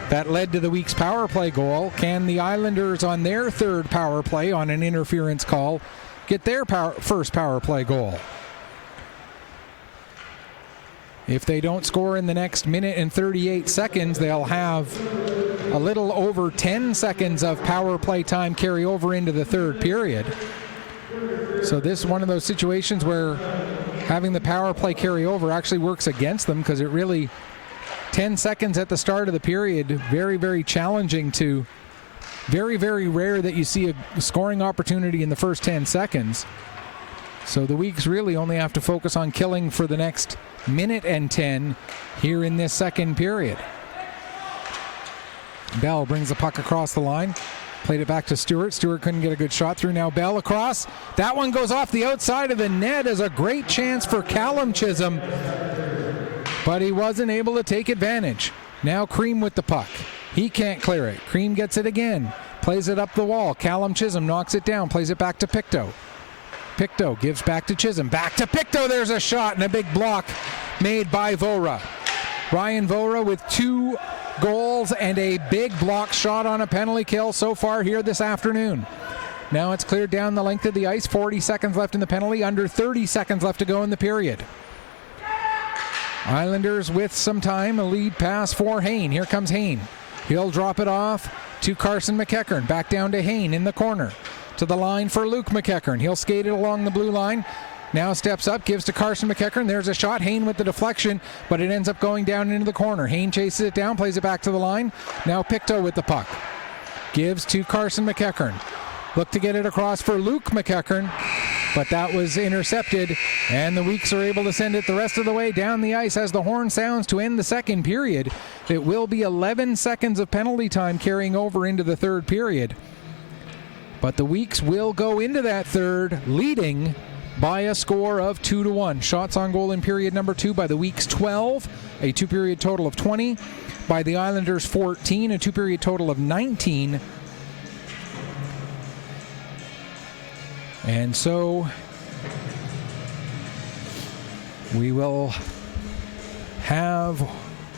that led to the Weeks' power play goal. Can the Islanders on their third power play on an interference call get their first power play goal? If they don't score in the next minute and 38 seconds, they'll have a little over 10 seconds of power play time carry over into the third period. So this is one of those situations where having the power play carry over actually works against them, because it really, 10 seconds at the start of the period, very, very challenging to, very, very rare that you see a scoring opportunity in the first 10 seconds. So the Weeks really only have to focus on killing for the next minute and 10 here in this second period. Bell brings the puck across the line. Played it back to Stewart. Stewart couldn't get a good shot through. Now Bell across. That one goes off the outside of the net as a great chance for Callum Chisholm, but he wasn't able to take advantage. Now Cream with the puck. He can't clear it. Cream gets it again. Plays it up the wall. Callum Chisholm knocks it down. Plays it back to Pictou. Pictou gives back to Chisholm. Back to Pictou. There's a shot and a big block made by Vora. Ryan Vora with 2 goals and a big block shot on a penalty kill so far here this afternoon. Now it's cleared down the length of the ice. 40 seconds left in the penalty. Under 30 seconds left to go in the period. Islanders with some time. A lead pass for Hain. Here comes Hain. He'll drop it off to Carson McEachern. Back down to Hain in the corner. To the line for Luke McEachern. He'll skate it along the blue line. Now steps up, gives to Carson McEachern. There's a shot. Hain with the deflection, but it ends up going down into the corner. Hain chases it down, plays it back to the line. Now Pictou with the puck. Gives to Carson McEachern. Look to get it across for Luke McEachern, but that was intercepted, and the Weeks are able to send it the rest of the way down the ice as the horn sounds to end the second period. It will be 11 seconds of penalty time carrying over into the third period. But the Weeks will go into that third leading by a score of 2-1. Shots on goal in period number 2 by the Weeks 12, a 2-period total of 20. By the Islanders 14, a 2-period total of 19. And so we will have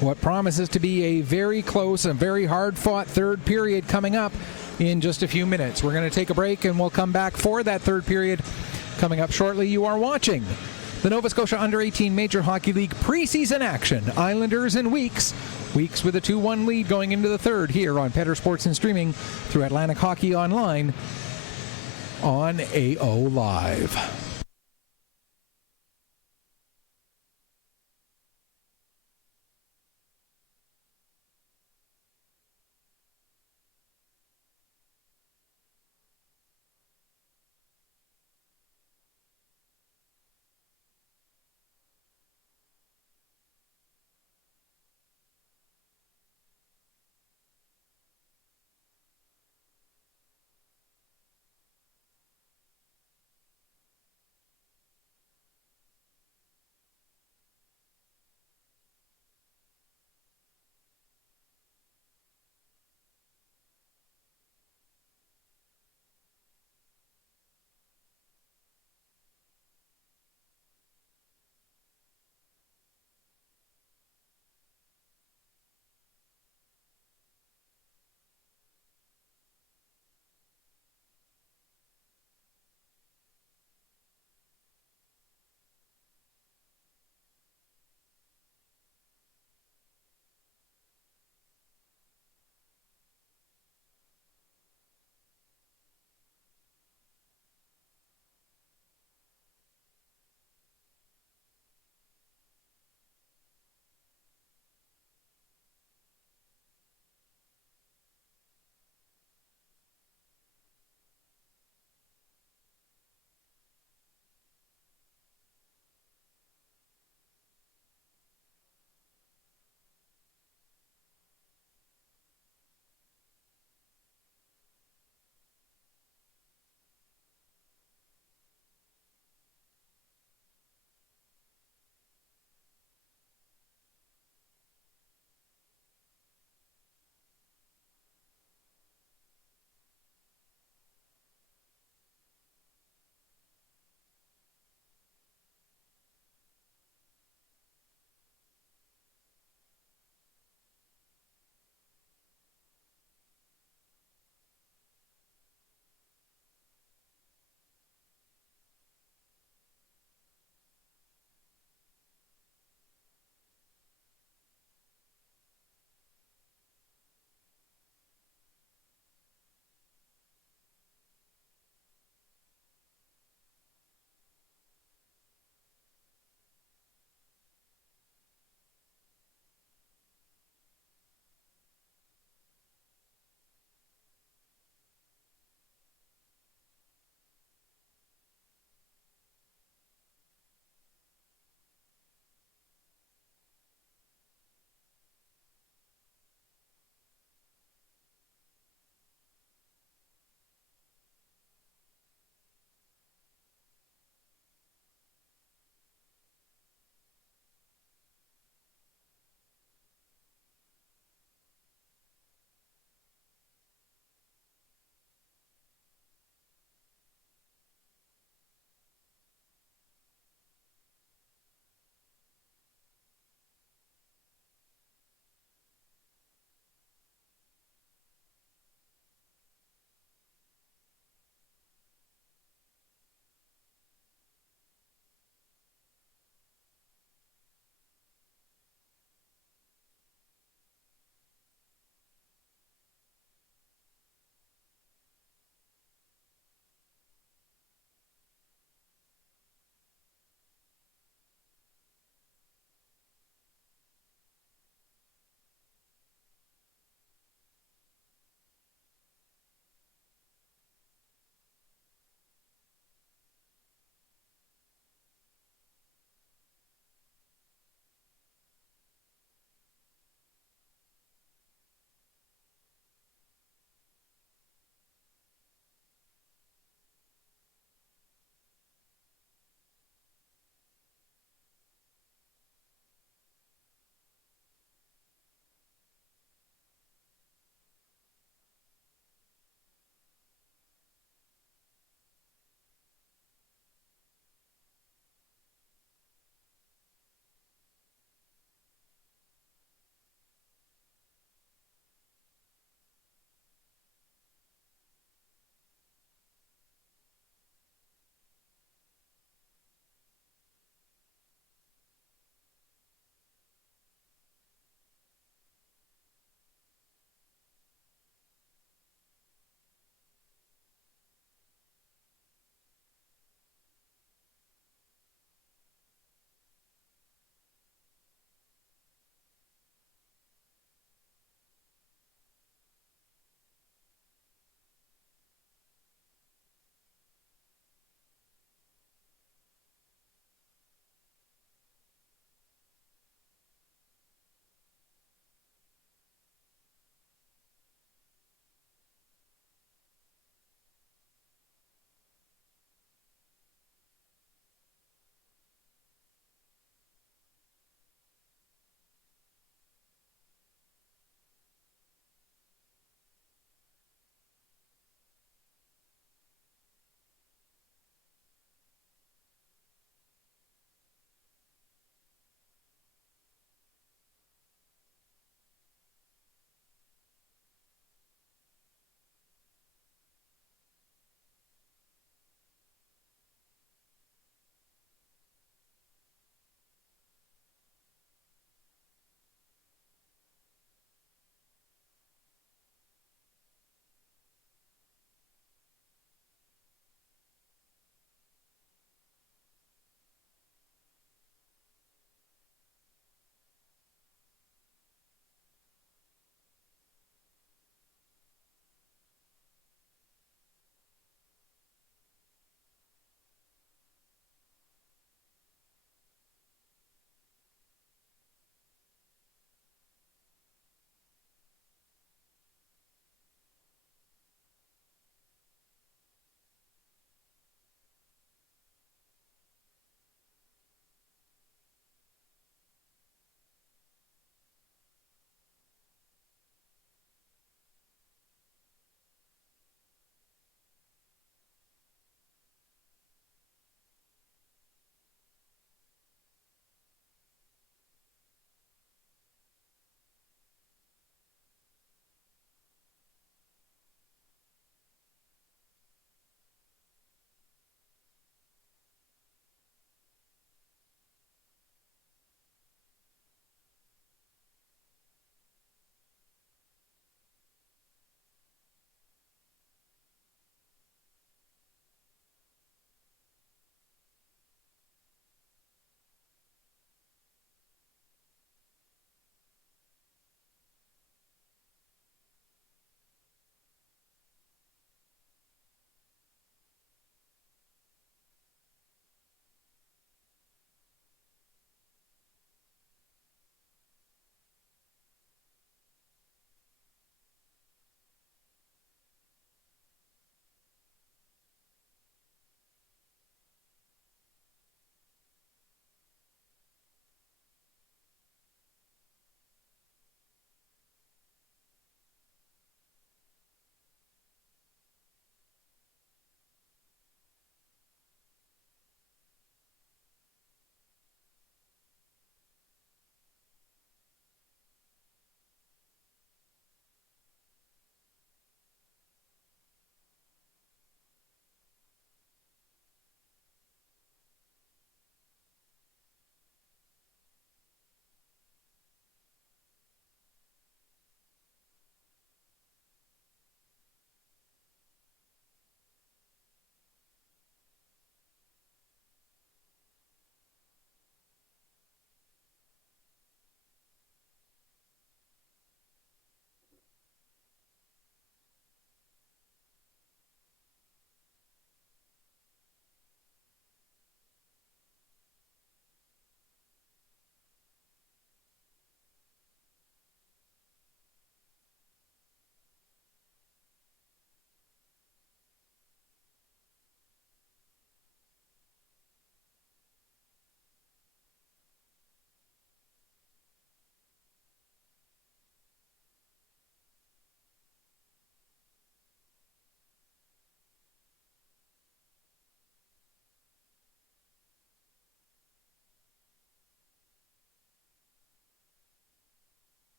what promises to be a very close and very hard-fought third period coming up in just a few minutes. We're going to take a break and we'll come back for that third period coming up shortly. You are watching the Nova Scotia Under-18 Major Hockey League preseason action. Islanders and Weeks. Weeks with a 2-1 lead going into the third here on Petter Sports and streaming through Atlantic Hockey Online on AO Live.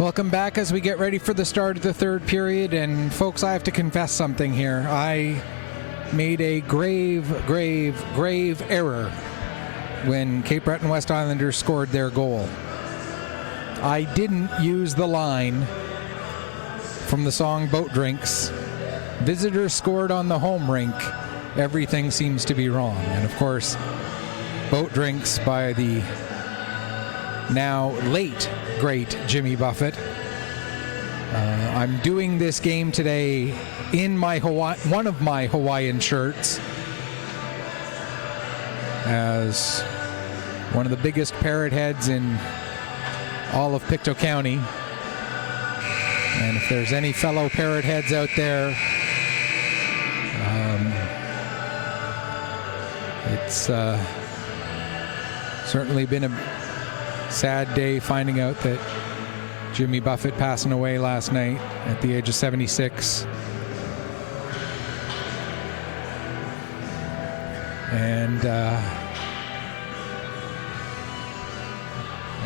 Welcome back as we get ready for the start of the third period. And folks, I have to confess something here. I made a grave error when Cape Breton West Islanders scored their goal. I didn't use the line from the song Boat Drinks. Visitors scored on the home rink. Everything seems to be wrong. And of course, Boat Drinks by the now late great Jimmy Buffett. I'm doing this game today in my one of my Hawaiian shirts as one of the biggest parrot heads in all of Pictou County. And if there's any fellow parrot heads out there, it's certainly been a sad day finding out that Jimmy Buffett passing away last night at the age of 76. And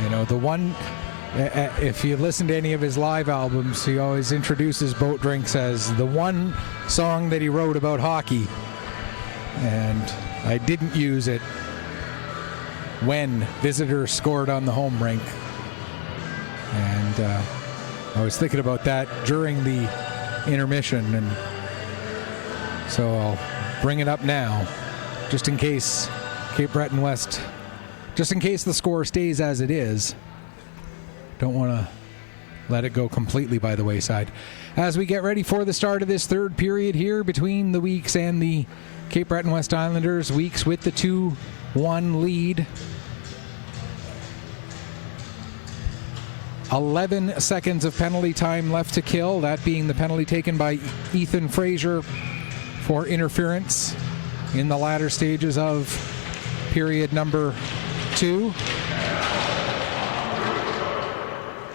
you know, the one, if you listen to any of his live albums, he always introduces Boat Drinks as the one song that he wrote about hockey. And I didn't use it when visitors scored on the home rink. And I was thinking about that during the intermission, and so I'll bring it up now, just in case Cape Breton West, just in case the score stays as it is. Don't want to let it go completely by the wayside. As we get ready for the start of this third period here between the Weeks and the Cape Breton West Islanders. Weeks with the 2-1 lead. 11 seconds of penalty time left to kill, that being the penalty taken by Ethan Fraser for interference in the latter stages of period number 2.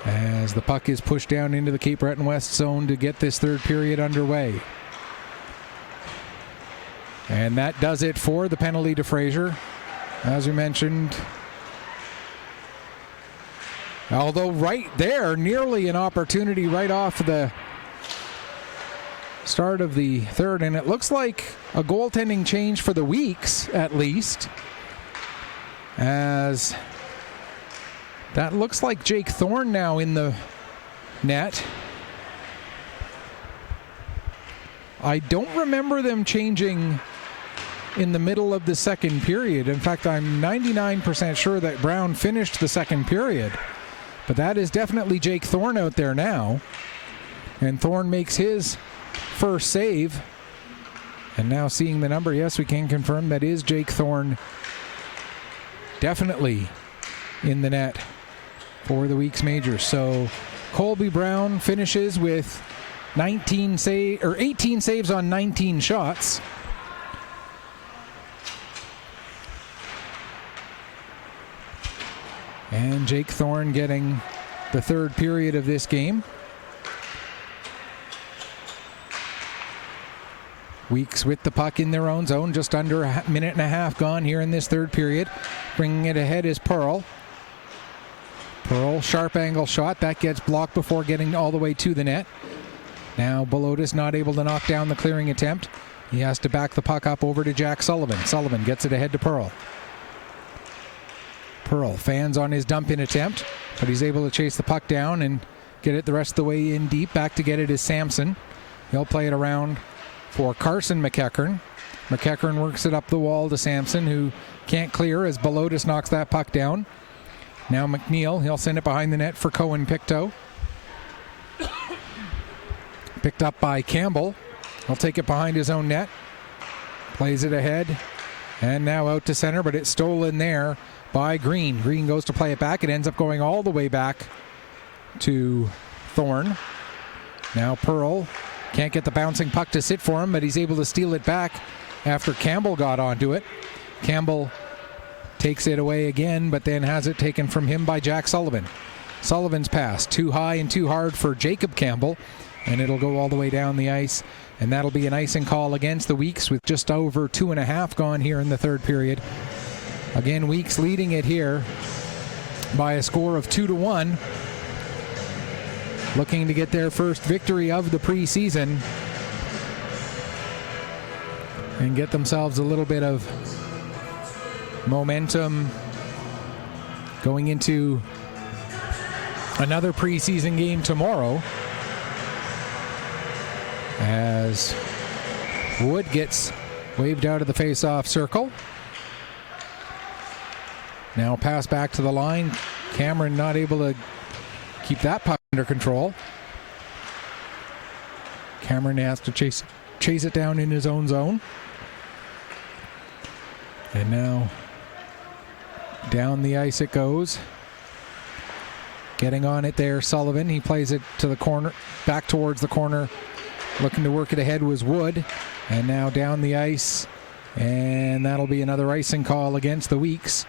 As the puck is pushed down into the Cape Breton West zone to get this third period underway. And that does it for the penalty to Fraser. As we mentioned, although right there, nearly an opportunity right off the start of the third, and it looks like a goaltending change for the Weeks, at least, as that looks like Jake Thorne now in the net. I don't remember them changing in the middle of the second period. In fact, I'm 99% sure that Brown finished the second period. But that is definitely Jake Thorne out there now. And Thorne makes his first save. And now seeing the number, yes, we can confirm that is Jake Thorne definitely in the net for the Weeks Major. So Colby Brown finishes with 18 saves on 19 shots. And Jake Thorne getting the third period of this game. Weeks with the puck in their own zone, just under a minute and a half gone here in this third period. Bringing it ahead is Pearl. Pearl, sharp angle shot. That gets blocked before getting all the way to the net. Now Belotis not able to knock down the clearing attempt. He has to back the puck up over to Jack Sullivan. Sullivan gets it ahead to Pearl. Pearl fans on his dump-in attempt, but he's able to chase the puck down and get it the rest of the way in deep. Back to get it is Sampson. He'll play it around for Carson McEachern. McEachern works it up the wall to Sampson, who can't clear as Belotis knocks that puck down. Now McNeil, he'll send it behind the net for Cohen Pictou. Picked up by Campbell. He'll take it behind his own net. Plays it ahead. And now out to center, but it's stolen there by Green. Green goes to play it back. It ends up going all the way back to Thorne. Now Pearl can't get the bouncing puck to sit for him, but he's able to steal it back after Campbell got onto it. Campbell takes it away again, but then has it taken from him by Jack Sullivan. Sullivan's pass, too high and too hard for Jacob Campbell, and it'll go all the way down the ice, and that'll be an icing call against the Weeks with just over 2.5 gone here in the third period. Again, Weeks leading it here by a score of 2-1. looking to get their first victory of the preseason and get themselves a little bit of momentum going into another preseason game tomorrow, as Wood gets waved out of the face-off circle. Now pass back to the line. Cameron not able to keep that puck under control. Cameron has to chase it down in his own zone. And now down the ice it goes. Getting on it there, Sullivan. He plays it to the corner, back towards the corner. Looking to work it ahead was Wood. And now down the ice. And that'll be another icing call against the Weeks.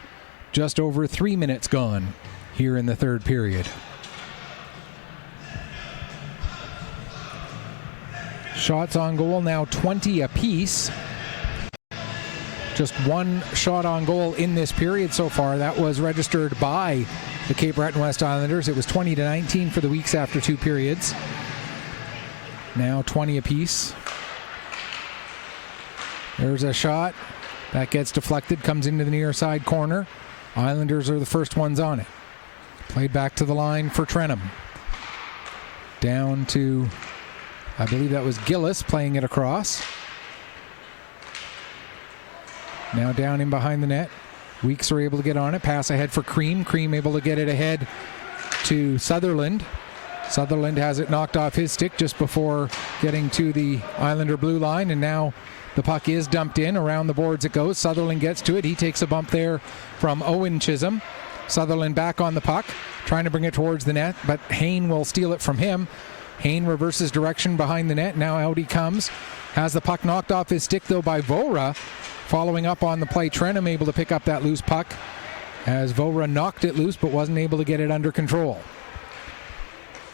Just over 3 minutes gone here in the third period. Shots on goal now 20 apiece. Just one shot on goal in this period so far. That was registered by the Cape Breton West Islanders. It was 20-19 for the Weeks after 2 periods. Now 20 apiece. There's a shot. That gets deflected, comes into the near side corner. Islanders are the first ones on it. Played back to the line for Trenum. Down to, I believe that was Gillis playing it across. Now down in behind the net. Weeks are able to get on it. Pass ahead for Cream. Cream able to get it ahead to Sutherland. Sutherland has it knocked off his stick just before getting to the Islander blue line, and now the puck is dumped in. Around the boards it goes. Sutherland gets to it. He takes a bump there from Owen Chisholm. Sutherland back on the puck, trying to bring it towards the net, but Hain will steal it from him. Hain reverses direction behind the net. Now out he comes. Has the puck knocked off his stick, though, by Vora. Following up on the play, Trenum able to pick up that loose puck as Vora knocked it loose but wasn't able to get it under control.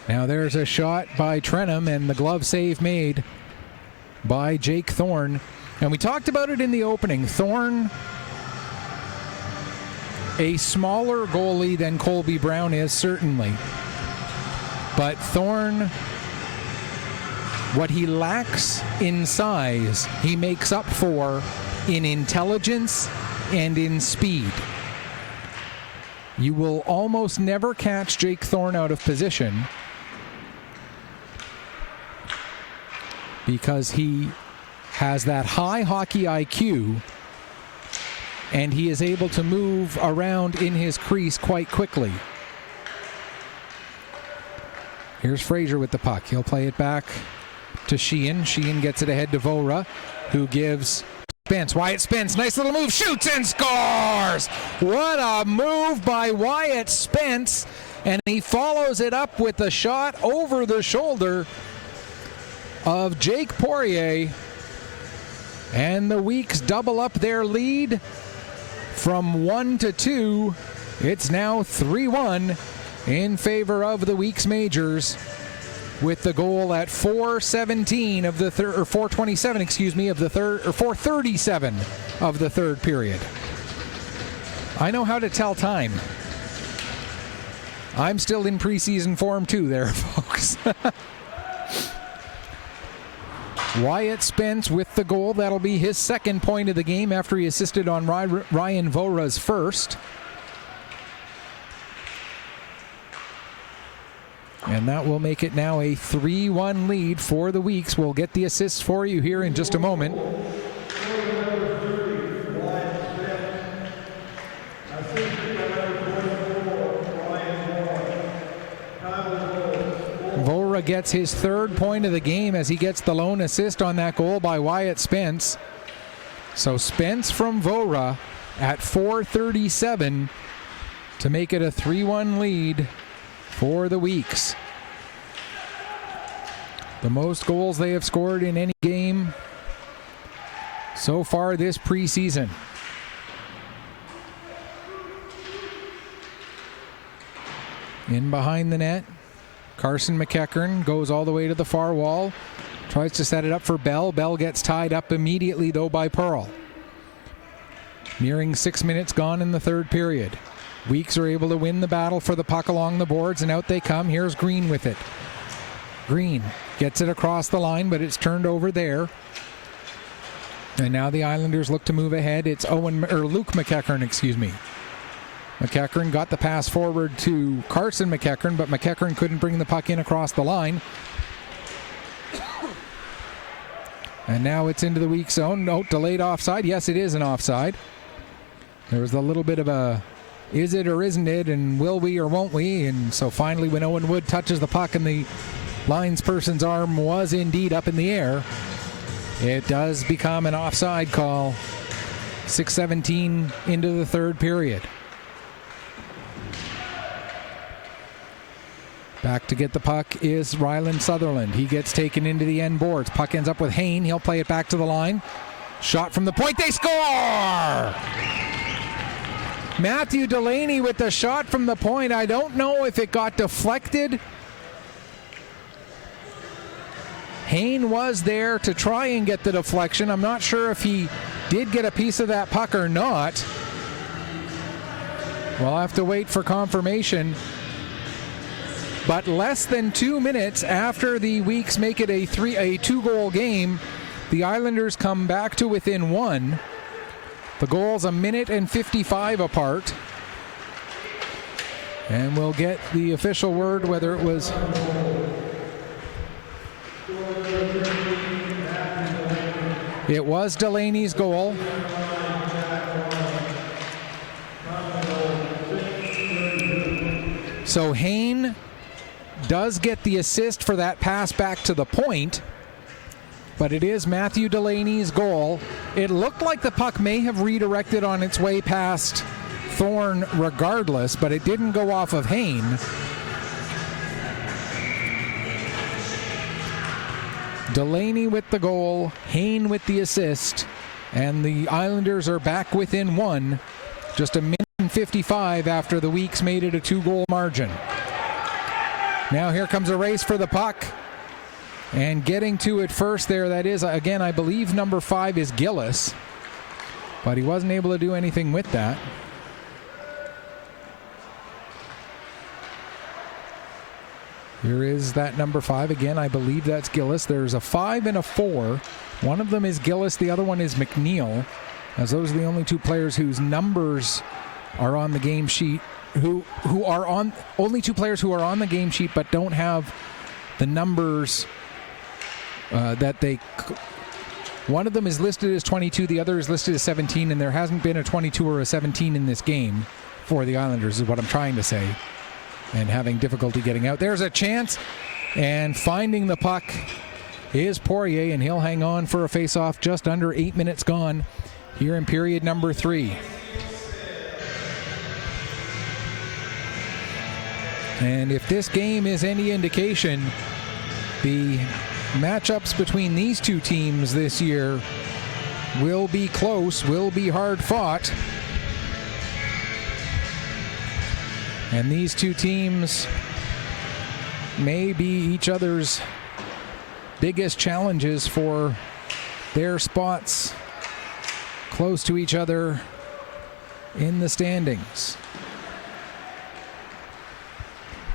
Now there's a shot by Trenum, and the glove save made by Jake Thorne. And we talked about it in the opening. Thorne, a smaller goalie than Colby Brown is, certainly. But Thorne, what he lacks in size, he makes up for in intelligence and in speed. You will almost never catch Jake Thorne out of position because he has that high hockey IQ and he is able to move around in his crease quite quickly. Here's Fraser with the puck. He'll play it back to Sheehan. Sheehan gets it ahead to Vora, who gives Spence. Wyatt Spence, nice little move, shoots and scores! What a move by Wyatt Spence, and he follows it up with a shot over the shoulder of Jake Poirier, and the Weeks double up their lead from 1-2. It's now 3-1 in favor of the Weeks Majors, with the goal at 4:17 of the third, or 4:27, excuse me, of the third, or 4:37 of the third period. I know how to tell time. I'm still in preseason form too there, folks. Wyatt Spence with the goal. That'll be his second point of the game after he assisted on Ryan Vora's first. And that will make it now a 3-1 lead for the Weeks. We'll get the assists for you here in just a moment. Vora gets his third point of the game as he gets the lone assist on that goal by Wyatt Spence. So Spence from Vora at 4:37 to make it a 3-1 lead for the Weeks. The most goals they have scored in any game so far this preseason. In behind the net, Carson McEachern goes all the way to the far wall, tries to set it up for Bell. Bell gets tied up immediately, though, by Pearl. Nearing 6 minutes gone in the third period. Weeks are able to win the battle for the puck along the boards, and out they come. Here's Green with it. Green gets it across the line, but it's turned over there. And now the Islanders look to move ahead. It's Luke McEachern, excuse me. McEachern got the pass forward to Carson McEachern, but McEachern couldn't bring the puck in across the line. And now it's into the weak zone. No, delayed offside. Yes, it is an offside. There was a little bit of a is it or isn't it, and will we or won't we? And so finally when Owen Wood touches the puck and the linesperson's arm was indeed up in the air, it does become an offside call. 6:17 into the third period. Back to get the puck is Ryland Sutherland. He gets taken into the end boards. Puck ends up with Hayne. He'll play it back to the line. Shot from the point. They score! Matthew Delaney with the shot from the point. I don't know if it got deflected. Hayne was there to try and get the deflection. I'm not sure if he did get a piece of that puck or not. We'll have to wait for confirmation. But less than 2 minutes after the Weeks make it a 2-goal game, the Islanders come back to within one. The goals 1 minute and 55 apart. And we'll get the official word whether it was... It was Delaney's goal. So Hayne does get the assist for that pass back to the point, but it is Matthew Delaney's goal. It looked like the puck may have redirected on its way past Thorne regardless, but it didn't go off of Hayne. Delaney with the goal, Hayne with the assist, and the Islanders are back within one. Just 1 minute and 55 after the Weeks made it a 2-goal margin. Now here comes a race for the puck. And getting to it first there, that is, again, I believe number 5 is Gillis. But he wasn't able to do anything with that. Here is that number 5. Again, I believe that's Gillis. There's a 5 and a 4. One of them is Gillis. The other one is McNeil. As those are the only two players whose numbers are on the game sheet. Only two players who are on the game sheet but don't have the numbers that they... One of them is listed as 22, the other is listed as 17, and there hasn't been a 22 or a 17 in this game for the Islanders, is what I'm trying to say, and having difficulty getting out. There's a chance, and finding the puck is Poirier, and he'll hang on for a face-off. Just under 8 minutes gone here in period number 3. And if this game is any indication, the matchups between these two teams this year will be close, will be hard fought. And these two teams may be each other's biggest challenges for their spots close to each other in the standings.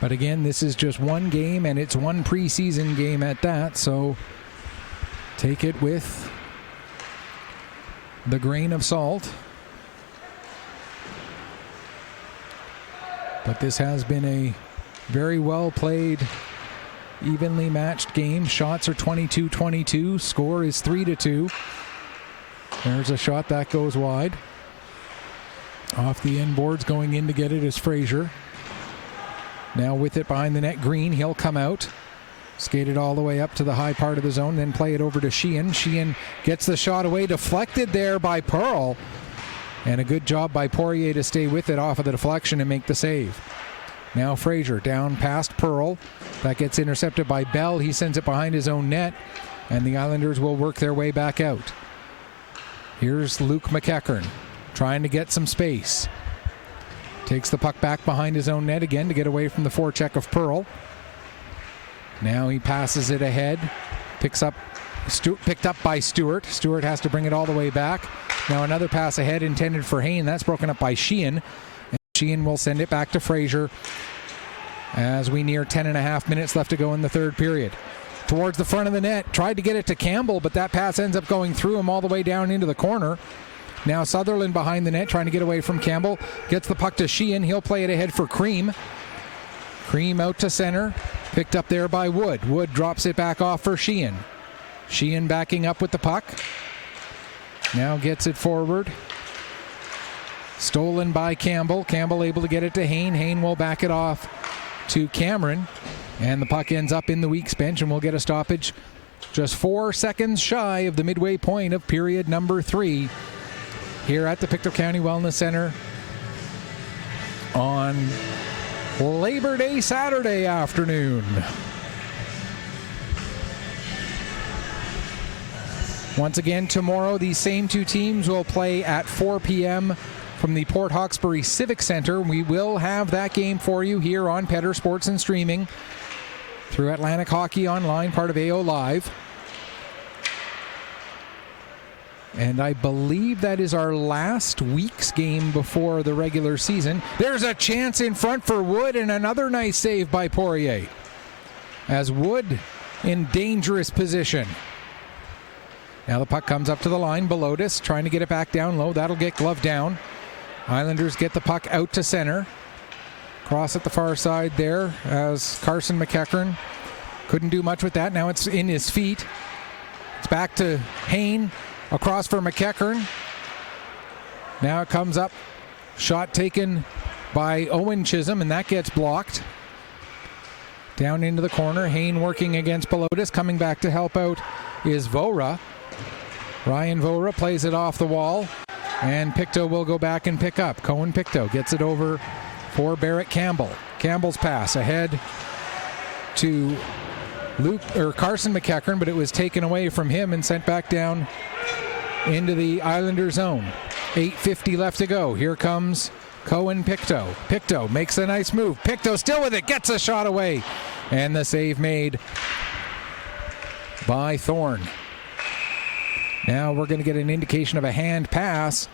But again, this is just one game, and it's one preseason game at that, so take it with the grain of salt. But this has been a very well played, evenly matched game. Shots are 22-22. Score is 3-2. There's a shot that goes wide. Off the end boards, going in to get it is Fraser. Now with it behind the net, Green, he'll come out. Skate it all the way up to the high part of the zone, then play it over to Sheehan. Sheehan gets the shot away, deflected there by Pearl. And a good job by Poirier to stay with it off of the deflection and make the save. Now Fraser down past Pearl. That gets intercepted by Bell. He sends it behind his own net, and the Islanders will work their way back out. Here's Luke McEachern trying to get some space. Takes the puck back behind his own net again to get away from the forecheck of Pearl. Now he passes it ahead. Picked up by Stewart. Stewart has to bring it all the way back. Now another pass ahead intended for Hayne. That's broken up by Sheehan. And Sheehan will send it back to Fraser. as we near 10.5 minutes left to go in the third period. Towards the front of the net, tried to get it to Campbell, but that pass ends up going through him all the way down into the corner. Now Sutherland behind the net, trying to get away from Campbell. Gets the puck to Sheehan. He'll play it ahead for Cream. Cream out to center. Picked up there by Wood. Wood drops it back off for Sheehan. Sheehan backing up with the puck. Now gets it forward. Stolen by Campbell. Campbell able to get it to Hayne. Hayne will back it off to Cameron. And the puck ends up in the Weeks bench, and we'll get a stoppage just 4 seconds shy of the midway point of period number 3 here at the Pictou County Wellness Center on Labor Day Saturday afternoon. Once again, tomorrow these same two teams will play at 4 p.m. from the Port Hawkesbury Civic Center. We will have that game for you here on Petter Sports and Streaming through Atlantic Hockey Online, part of AO Live. And I believe that is our last week's game before the regular season. There's a chance in front for Wood, and another nice save by Poirier, as Wood in dangerous position. Now the puck comes up to the line. Belotis trying to get it back down low. That'll get gloved down. Islanders get the puck out to center. Cross at the far side there as Carson McEachern couldn't do much with that. Now it's in his feet. It's back to Hayne. Across for McEachern. Now it comes up. Shot taken by Owen Chisholm, and that gets blocked. Down into the corner. Hayne working against Belotis. Coming back to help out is Vora. Ryan Vora plays it off the wall, and Pictou will go back and pick up. Cohen Pictou gets it over for Barrett Campbell. Campbell's pass ahead to Carson McEachern, but it was taken away from him and sent back down into the Islander zone. 8:50 left to go. Here comes Cohen Pictou. Pictou makes a nice move. Pictou still with it, gets a shot away, and the save made by Thorne. Now we're going to get an indication of a hand pass,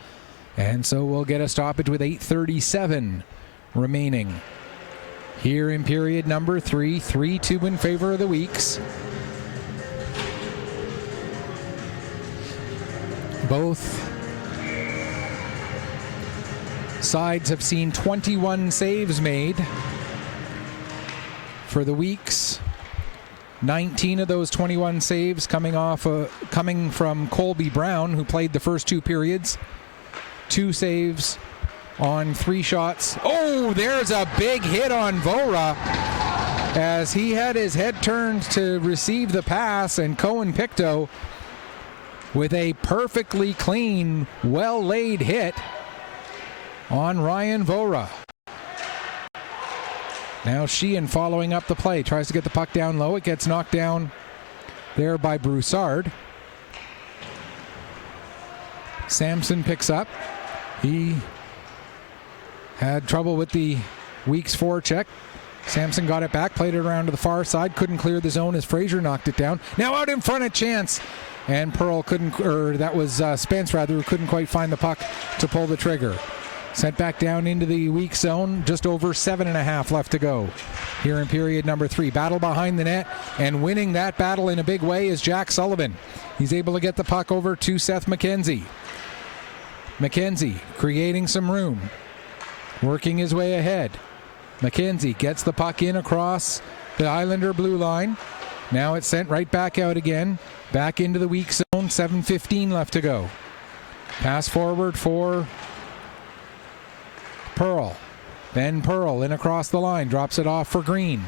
and so we'll get a stoppage with 8:37 remaining here in period number 3. 3-2 in favor of the Weeks. Both sides have seen 21 saves made. For the Weeks, 19 of those 21 saves coming from Colby Brown, who played the first 2 periods. 2 saves on 3 shots. Oh, there's a big hit on Vora as he had his head turned to receive the pass, and Cohen Pictou with a perfectly clean, well-laid hit on Ryan Vora. Now Sheehan following up the play, tries to get the puck down low. It gets knocked down there by Broussard. Samson picks up. He had trouble with the Weeks forecheck. Samson got it back, played it around to the far side, couldn't clear the zone as Fraser knocked it down. Now out in front, a chance, and Pearl couldn't, or that was Spence rather, who couldn't quite find the puck to pull the trigger. Sent back down into the Weeks zone, just over 7.5 left to go here in period number 3. Battle behind the net, and winning that battle in a big way is Jack Sullivan. He's able to get the puck over to Seth McKenzie. McKenzie creating some room, working his way ahead. McKenzie gets the puck in across the Islander blue line. Now it's sent right back out again, back into the Weeks zone. 7:15 left to go. Pass forward for Pearl. Ben Pearl in across the line, drops it off for Green.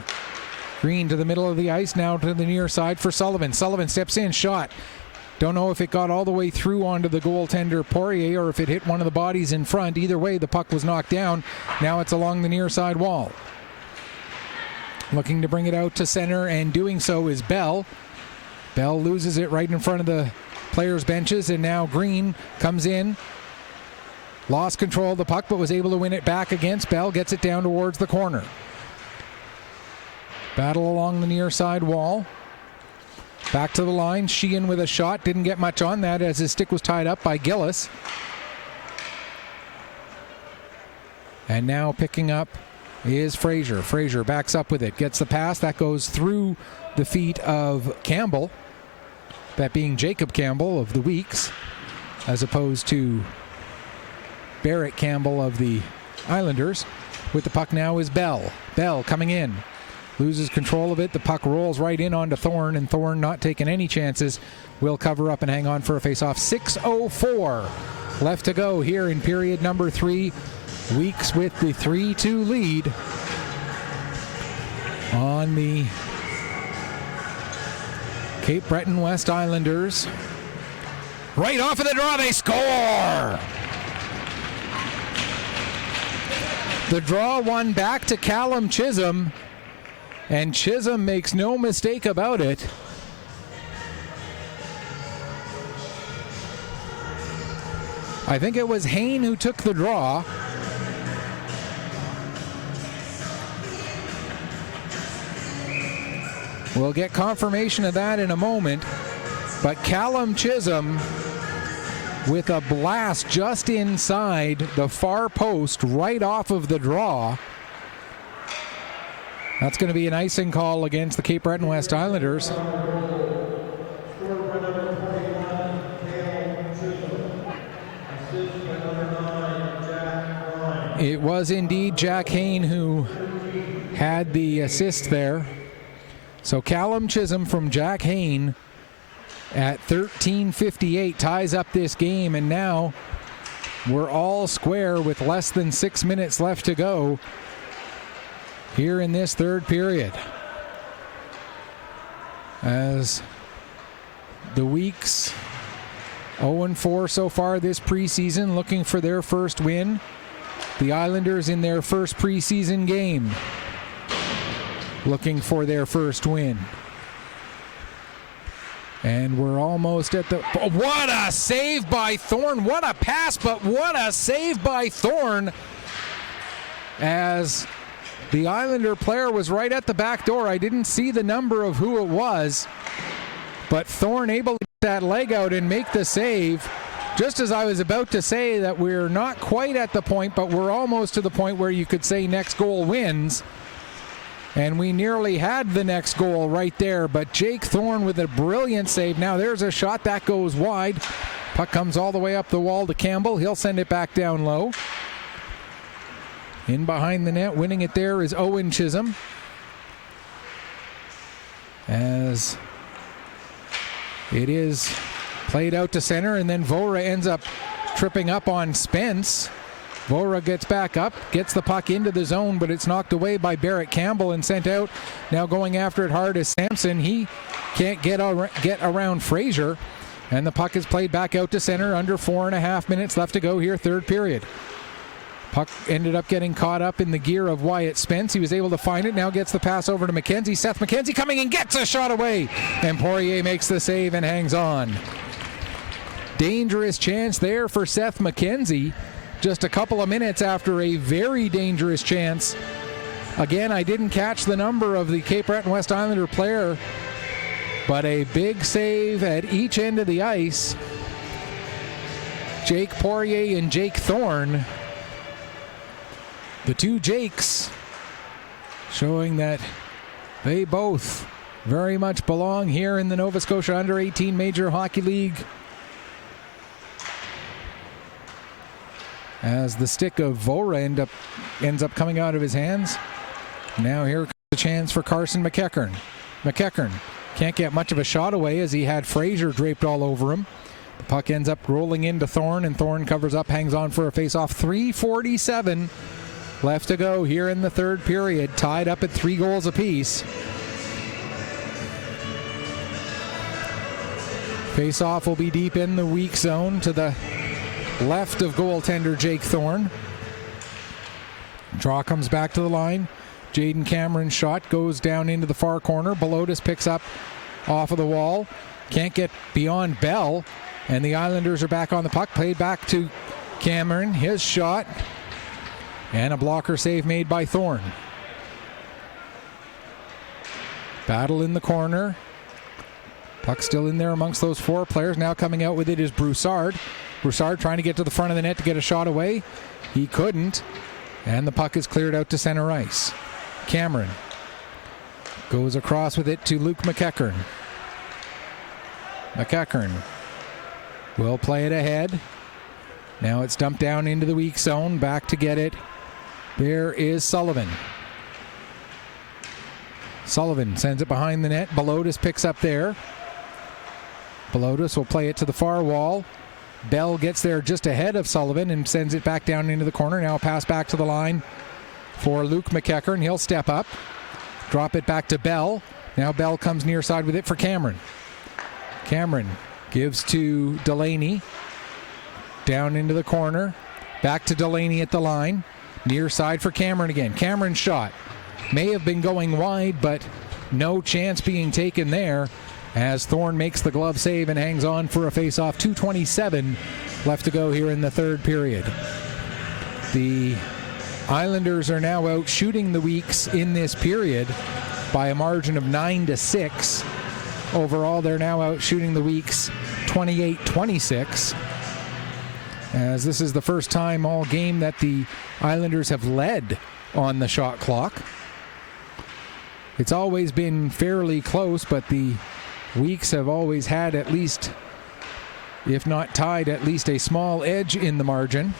Green to the middle of the ice, now to the near side for Sullivan. Sullivan steps in, shot. Don't know if it got all the way through onto the goaltender Poirier or if it hit one of the bodies in front. Either way, the puck was knocked down. Now it's along the near side wall. Looking to bring it out to center, and doing so is Bell. Bell loses it right in front of the players' benches, and now Green comes in. Lost control of the puck, but was able to win it back against Bell. Gets it down towards the corner. Battle along the near side wall. Back to the line. Sheehan with a shot. Didn't get much on that as his stick was tied up by Gillis. And now picking up is Fraser. Fraser backs up with it, gets the pass. That goes through the feet of Campbell. That being Jacob Campbell of the Weeks, as opposed to Barrett Campbell of the Islanders. With the puck now is Bell. Bell coming in. Loses control of it. The puck rolls right in onto Thorne, and Thorne, not taking any chances, will cover up and hang on for a face-off. 6:04 left to go here in period number 3. Weeks with the 3-2 lead on the Cape Breton West Islanders. Right off of the draw, they score! The draw one back to Callum Chisholm, and Chisholm makes no mistake about it. I think it was Hayne who took the draw. We'll get confirmation of that in a moment. But Callum Chisholm with a blast just inside the far post right off of the draw. That's going to be an icing call against the Cape Breton West Islanders. It was indeed Jack Hayne who had the assist there. So Callum Chisholm from Jack Hayne at 13:58 ties up this game, and now we're all square with less than 6 minutes left to go here in this third period. As the Weeks 0-4 so far this preseason, looking for their first win. The Islanders in their first preseason game, looking for their first win. And we're almost at the... What a save by Thorne. What a pass, but what a save by Thorne. As the Islander player was right at the back door. I didn't see the number of who it was, but Thorne able to get that leg out and make the save. Just as I was about to say that we're not quite at the point, but we're almost to the point where you could say next goal wins. And we nearly had the next goal right there, but Jake Thorne with a brilliant save. Now there's a shot that goes wide. Puck comes all the way up the wall to Campbell. He'll send it back down low. In behind the net, winning it there is Owen Chisholm. As it is played out to center, and then Vora ends up tripping up on Spence. Vora gets back up, gets the puck into the zone, but it's knocked away by Barrett Campbell and sent out. Now going after it hard is Sampson. He can't get around Fraser, and the puck is played back out to center. Under 4.5 minutes left to go here, third period. Puck ended up getting caught up in the gear of Wyatt Spence. He was able to find it. Now gets the pass over to McKenzie. Seth McKenzie coming and gets a shot away, and Poirier makes the save and hangs on. Dangerous chance there for Seth McKenzie. Just a couple of minutes after a very dangerous chance. Again, I didn't catch the number of the Cape Breton West Islander player, but a big save at each end of the ice. Jake Poirier and Jake Thorne, the two Jakes, showing that they both very much belong here in the Nova Scotia Under-18 Major Hockey League. As the stick of Vora ends up coming out of his hands. Now here comes the chance for Carson McEachern. McEachern can't get much of a shot away as he had Fraser draped all over him. The puck ends up rolling into Thorne, and Thorne covers up, hangs on for a face-off. 3:47 left to go here in the third period, tied up at 3 goals apiece. Face-off will be deep in the weak zone to the left of goaltender Jake Thorne. Draw comes back to the line. Jaden Cameron's shot goes down into the far corner. Belotis picks up off of the wall. Can't get beyond Bell. And the Islanders are back on the puck. Played back to Cameron. His shot. And a blocker save made by Thorne. Battle in the corner. Puck still in there amongst those 4 players. Now coming out with it is Broussard. Broussard trying to get to the front of the net to get a shot away. He couldn't. And the puck is cleared out to center ice. Cameron goes across with it to Luke McEachern. McEachern will play it ahead. Now it's dumped down into the weak zone. Back to get it. There is Sullivan. Sullivan sends it behind the net. Belotis picks up there. Belotis will play it to the far wall. Bell gets there just ahead of Sullivan and sends it back down into the corner. Now a pass back to the line for Luke McEachern. He'll step up. Drop it back to Bell. Now Bell comes near side with it for Cameron. Cameron gives to Delaney. Down into the corner. Back to Delaney at the line. Near side for Cameron again. Cameron's shot may have been going wide, but no chance being taken there as Thorne makes the glove save and hangs on for a face-off. 2:27 left to go here in the third period. The Islanders are now out shooting the Weeks in this period by a margin of 9-6. Overall, they're now out shooting the Weeks 28-26. As this is the first time all game that the Islanders have led on the shot clock. It's always been fairly close, but the Weeks have always had at least, if not tied, at least a small edge in the margin.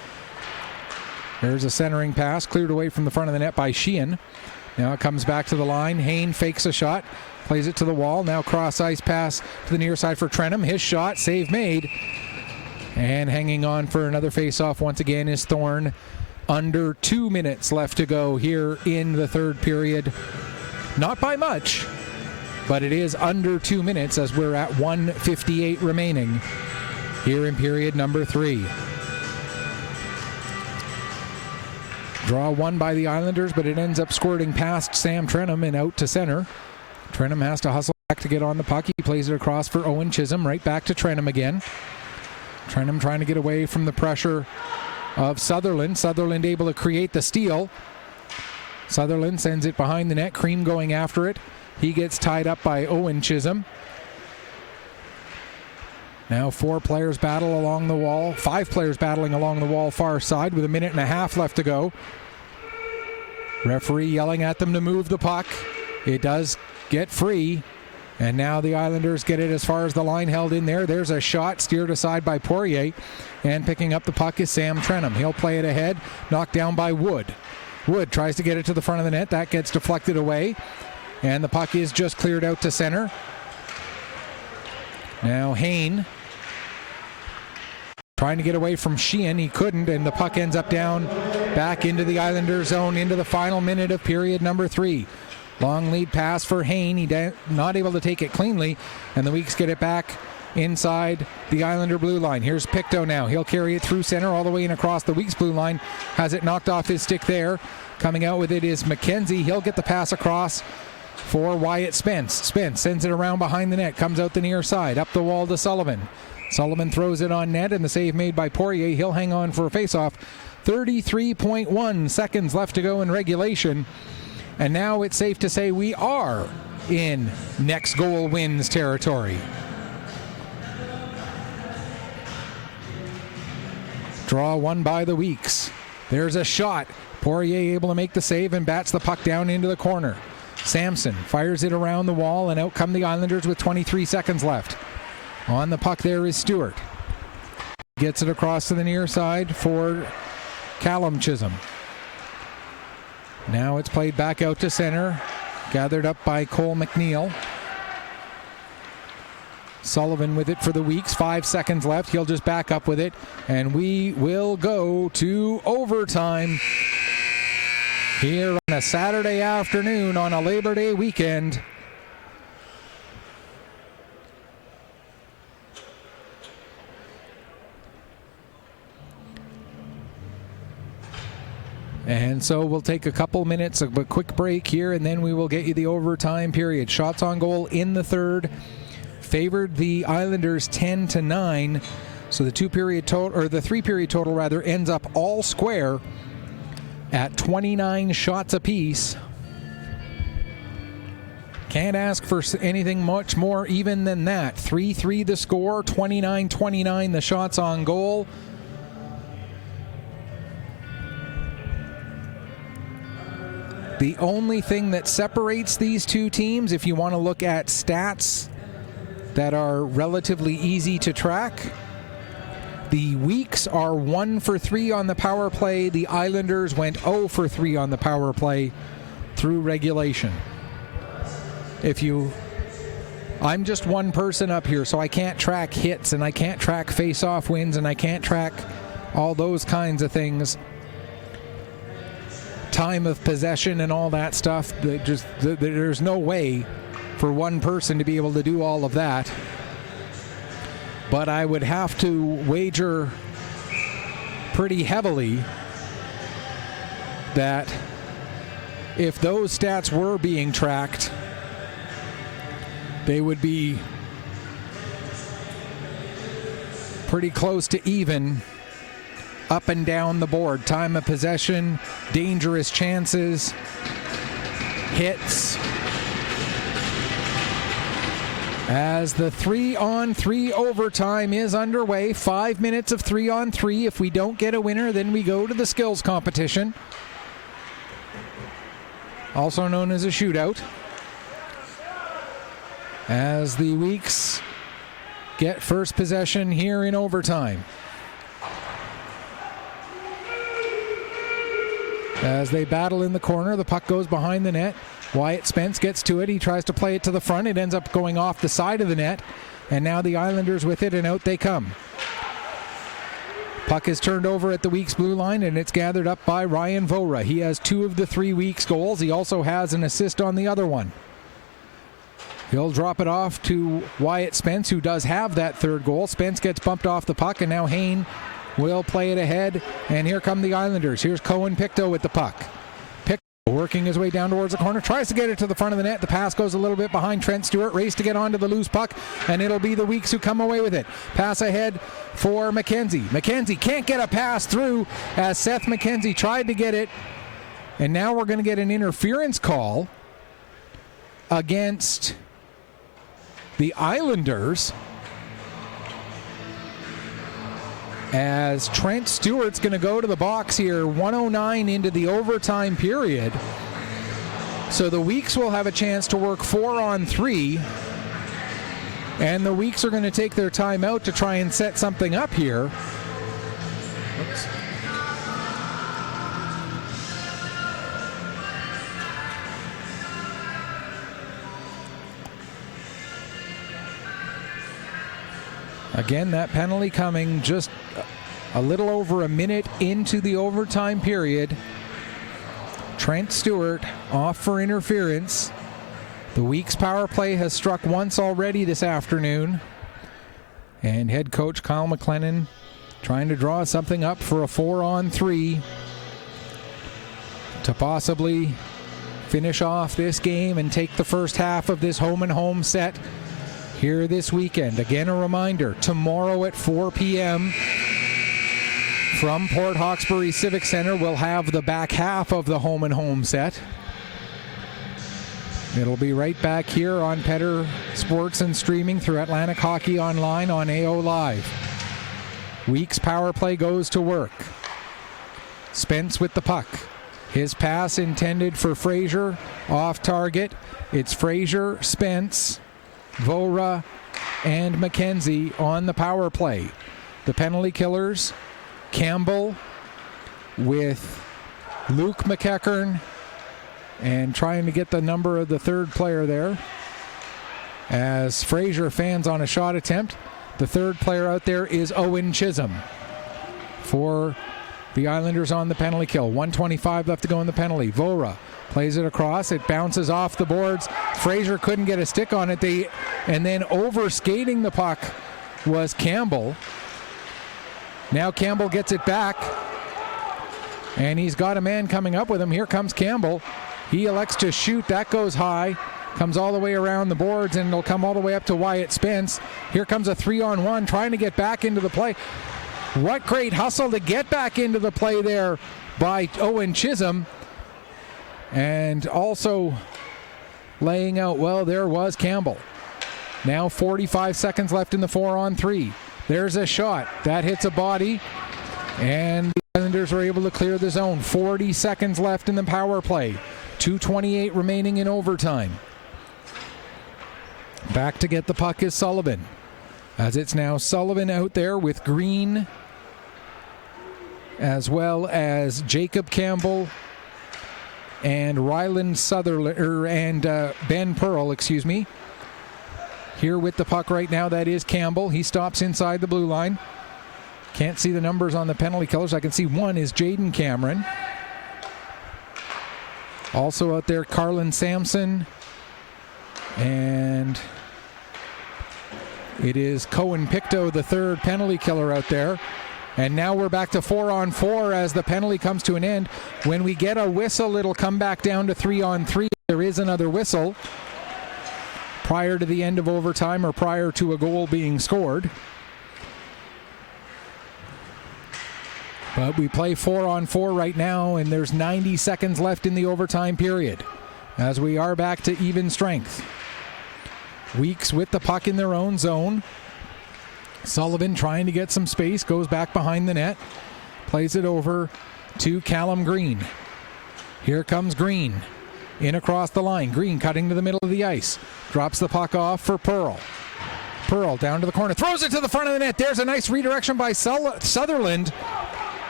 There's a centering pass cleared away from the front of the net by Sheehan. Now it comes back to the line. Hayne fakes a shot, plays it to the wall. Now cross ice pass to the near side for Trenum. His shot, save made. And hanging on for another face-off once again is Thorne. Under 2 minutes left to go here in the third period. Not by much, but it is under 2 minutes as we're at 1:58 remaining here in period number 3. Draw one by the Islanders, but it ends up squirting past Sam Trenum and out to center. Trenum has to hustle back to get on the puck. He plays it across for Owen Chisholm, right back to Trenum again. Trenum trying to get away from the pressure of Sutherland. Sutherland able to create the steal. Sutherland sends it behind the net. Cream going after it. He gets tied up by Owen Chisholm. Now 4 players battle along the wall. 5 players battling along the wall far side with 1.5 minutes left to go. Referee yelling at them to move the puck. It does get free. And now the Islanders get it as far as the line held in there. There's a shot steered aside by Poirier. And picking up the puck is Sam Trenum. He'll play it ahead. Knocked down by Wood. Wood tries to get it to the front of the net. That gets deflected away. And the puck is just cleared out to center. Now Hayne trying to get away from Sheehan. He couldn't, and the puck ends up down back into the Islanders zone into the final minute of period number 3. Long lead pass for Hayne. He not able to take it cleanly, and the Weeks get it back inside the Islander blue line. Here's Pictou now. He'll carry it through center all the way and across the Weeks blue line. Has it knocked off his stick there. Coming out with it is McKenzie. He'll get the pass across for Wyatt Spence. Spence sends it around behind the net. Comes out the near side. Up the wall to Sullivan. Sullivan throws it on net, and the save made by Poirier. He'll hang on for a faceoff. 33.1 seconds left to go in regulation. And now it's safe to say we are in next goal wins territory. Draw one by the Weeks. There's a shot. Poirier able to make the save and bats the puck down into the corner. Samson fires it around the wall, and out come the Islanders with 23 seconds left. On the puck there is Stewart. Gets it across to the near side for Callum Chisholm. Now it's played back out to center. Gathered up by Cole McNeil. Sullivan with it for the Weeks. 5 seconds left. He'll just back up with it. And we will go to overtime here on a Saturday afternoon on a Labor Day weekend. And so we'll take a couple minutes of a quick break here, and then we will get you the overtime period. Shots on goal in the third favored the Islanders 10-9. So the 3-period total rather ends up all square at 29 shots apiece. Can't ask for anything much more even than that. 3-3 the score, 29-29 the shots on goal. The only thing that separates these two teams, if you want to look at stats that are relatively easy to track, the Weeks are 1 for 3 on the power play. The Islanders went 0 for 3 on the power play through regulation. I'm just one person up here, so I can't track hits, and I can't track face-off wins, and I can't track all those kinds of things. Time of possession and all that stuff. There's no way for one person to be able to do all of that. But I would have to wager pretty heavily that if those stats were being tracked, they would be pretty close to even up and down the board. Time of possession, dangerous chances, hits. As the 3-on-3 overtime is underway, 5 minutes of 3-on-3. If we don't get a winner, then we go to the skills competition, also known as a shootout. As the Weeks get first possession here in overtime. As they battle in the corner, the puck goes behind the net. Wyatt Spence gets to it. He tries to play it to the front. It ends up going off the side of the net. And now the Islanders with it, and out they come. Puck is turned over at the Weeks blue line, and it's gathered up by Ryan Vora. He has 2 of the 3 Weeks goals. He also has an assist on the other one. He'll drop it off to Wyatt Spence, who does have that 3rd goal. Spence gets bumped off the puck, and now Hayne will play it ahead. And here come the Islanders. Here's Cohen Pictou with the puck. Working his way down towards the corner, tries to get it to the front of the net. The pass goes a little bit behind Trent Stewart, race to get onto the loose puck, and it'll be the Weeks who come away with it. Pass ahead for McKenzie. McKenzie can't get a pass through as Seth McKenzie tried to get it, and now we're going to get an interference call against the Islanders as Trent Stewart's going to go to the box here. 1:09 into the overtime period. So the Weeks will have a chance to work 4-on-3. And the Weeks are going to take their time out to try and set something up here. Oops. Again, that penalty coming just a little over a minute into the overtime period. Trent Stewart off for interference. The Weeks power play has struck once already this afternoon. And head coach Kyle McLennan trying to draw something up for a 4-on-3 to possibly finish off this game and take the first half of this home-and-home set here this weekend. Again, a reminder, tomorrow at 4 p.m. from Port Hawkesbury Civic Center, we'll have the back half of the home and home set. It'll be right back here on Petter Sports and streaming through Atlantic Hockey Online on AO Live. Weeks power play goes to work. Spence with the puck. His pass intended for Fraser, off target. It's Fraser, Spence, Vora, and McKenzie on the power play. The penalty killers, Campbell with Luke McEachern, and trying to get the number of the 3rd player there as Fraser fans on a shot attempt. The 3rd player out there is Owen Chisholm for the Islanders on the penalty kill. 1:25 left to go in the penalty. Vora plays it across. It bounces off the boards. Fraser couldn't get a stick on it. And then over-skating the puck was Campbell. Now Campbell gets it back. And he's got a man coming up with him. Here comes Campbell. He elects to shoot. That goes high. Comes all the way around the boards, and it'll come all the way up to Wyatt Spence. Here comes a 3-on-1 trying to get back into the play. What great hustle to get back into the play there by Owen Chisholm. And also laying out well there was Campbell. Now 45 seconds left in the 4-on-3. There's a shot. That hits a body. And the Islanders are able to clear the zone. 40 seconds left in the power play. 2:28 remaining in overtime. Back to get the puck is Sullivan. As it's now Sullivan out there with Green, as well as Jacob Campbell and Ryland Sutherland, and Ben Pearl, excuse me. Here with the puck right now, that is Campbell. He stops inside the blue line. Can't see the numbers on the penalty killers. I can see one is Jaden Cameron. Also out there, Carlin Sampson. And it is Cohen Pictou, the third penalty killer out there. And now we're back to 4-on-4 as the penalty comes to an end. When we get a whistle, it'll come back down to 3-on-3. There is another whistle prior to the end of overtime or prior to a goal being scored. But we play 4-on-4 right now, and there's 90 seconds left in the overtime period as we are back to even strength. Weeks with the puck in their own zone. Sullivan trying to get some space, goes back behind the net, plays it over to Callum Green. Here comes Green, in across the line. Green cutting to the middle of the ice, drops the puck off for Pearl. Pearl down to the corner, throws it to the front of the net. There's a nice redirection by Sutherland,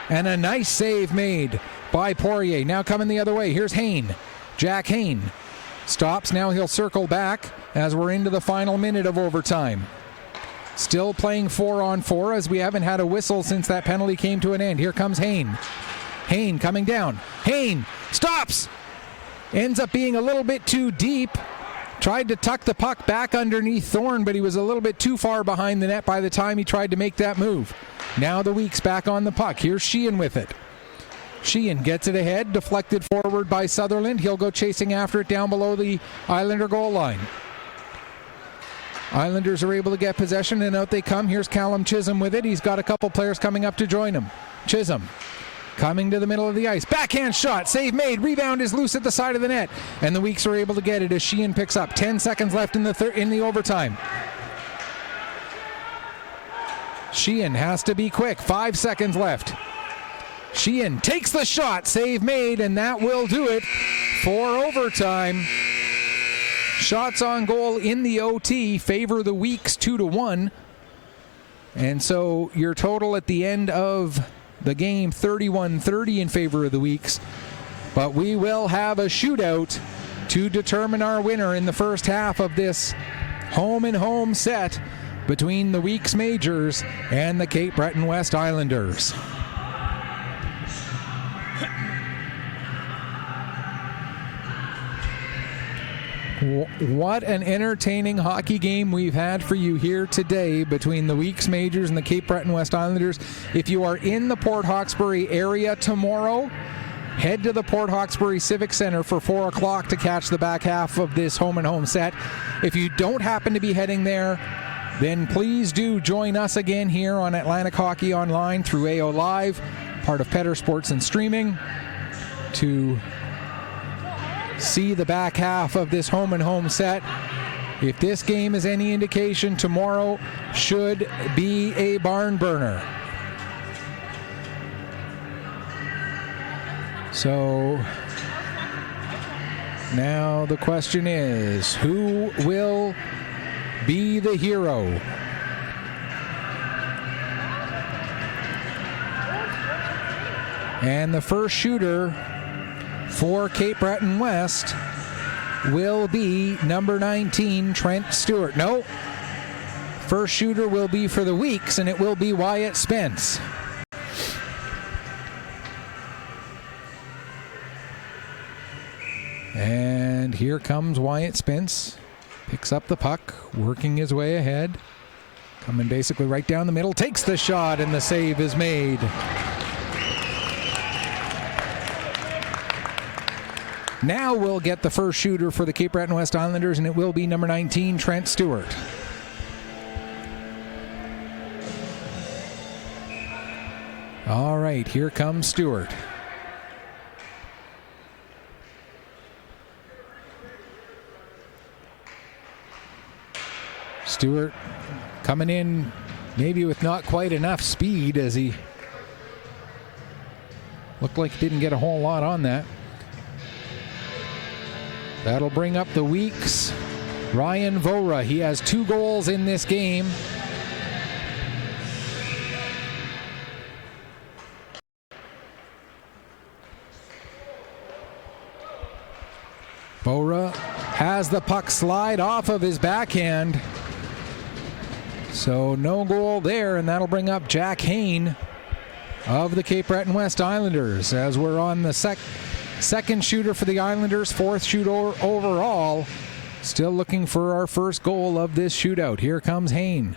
and a nice save made by Poirier. Now coming the other way, here's Hain. Jack Hain stops, now he'll circle back as we're into the final minute of overtime. Still playing 4-on-4 as we haven't had a whistle since that penalty came to an end. Here comes Hain. Hain coming down. Hain stops. Ends up being a little bit too deep. Tried to tuck the puck back underneath Thorne, but he was a little bit too far behind the net by the time he tried to make that move. Now the Weeks back on the puck. Here's Sheehan with it. Sheehan gets it ahead, deflected forward by Sutherland. He'll go chasing after it down below the Islander goal line. Islanders are able to get possession, and out they come. Here's Callum Chisholm with it. He's got a couple players coming up to join him. Chisholm coming to the middle of the ice. Backhand shot. Save made. Rebound is loose at the side of the net. And the Weeks are able to get it as Sheehan picks up. 10 seconds left in the overtime. Sheehan has to be quick. 5 seconds left. Sheehan takes the shot. Save made, and that will do it for overtime. Shots on goal in the OT favor the Weeks 2-1. And so your total at the end of the game, 31-30 in favor of the Weeks. But we will have a shootout to determine our winner in the first half of this home-and-home set between the Weeks Majors and the Cape Breton West Islanders. What an entertaining hockey game we've had for you here today between the Weeks Majors and the Cape Breton West Islanders. If you are in the Port Hawkesbury area tomorrow, head to the Port Hawkesbury Civic Center for 4 o'clock to catch the back half of this home-and-home set. If you don't happen to be heading there, then please do join us again here on Atlantic Hockey Online through AO Live, part of Petter Sports and Streaming, to see the back half of this home-and-home set. If this game is any indication, tomorrow should be a barn burner. So now the question is, who will be the hero? And the first shooter for Cape Breton West will be number 19, Trent Stewart. No, first shooter will be for the Weeks, and it will be Wyatt Spence. And here comes Wyatt Spence. Picks up the puck, working his way ahead. Coming basically right down the middle. Takes the shot, and the save is made. Now we'll get the first shooter for the Cape Breton West Islanders, and it will be number 19, Trent Stewart. All right, here comes Stewart. Stewart coming in maybe with not quite enough speed, as he looked like he didn't get a whole lot on that. That'll bring up the Weeks. Ryan Vora, he has 2 goals in this game. Vora has the puck slide off of his backhand. So no goal there, and that'll bring up Jack Hain of the Cape Breton West Islanders, as we're on the second shooter for the Islanders, 4th shooter overall. Still looking for our first goal of this shootout. Here comes Hain.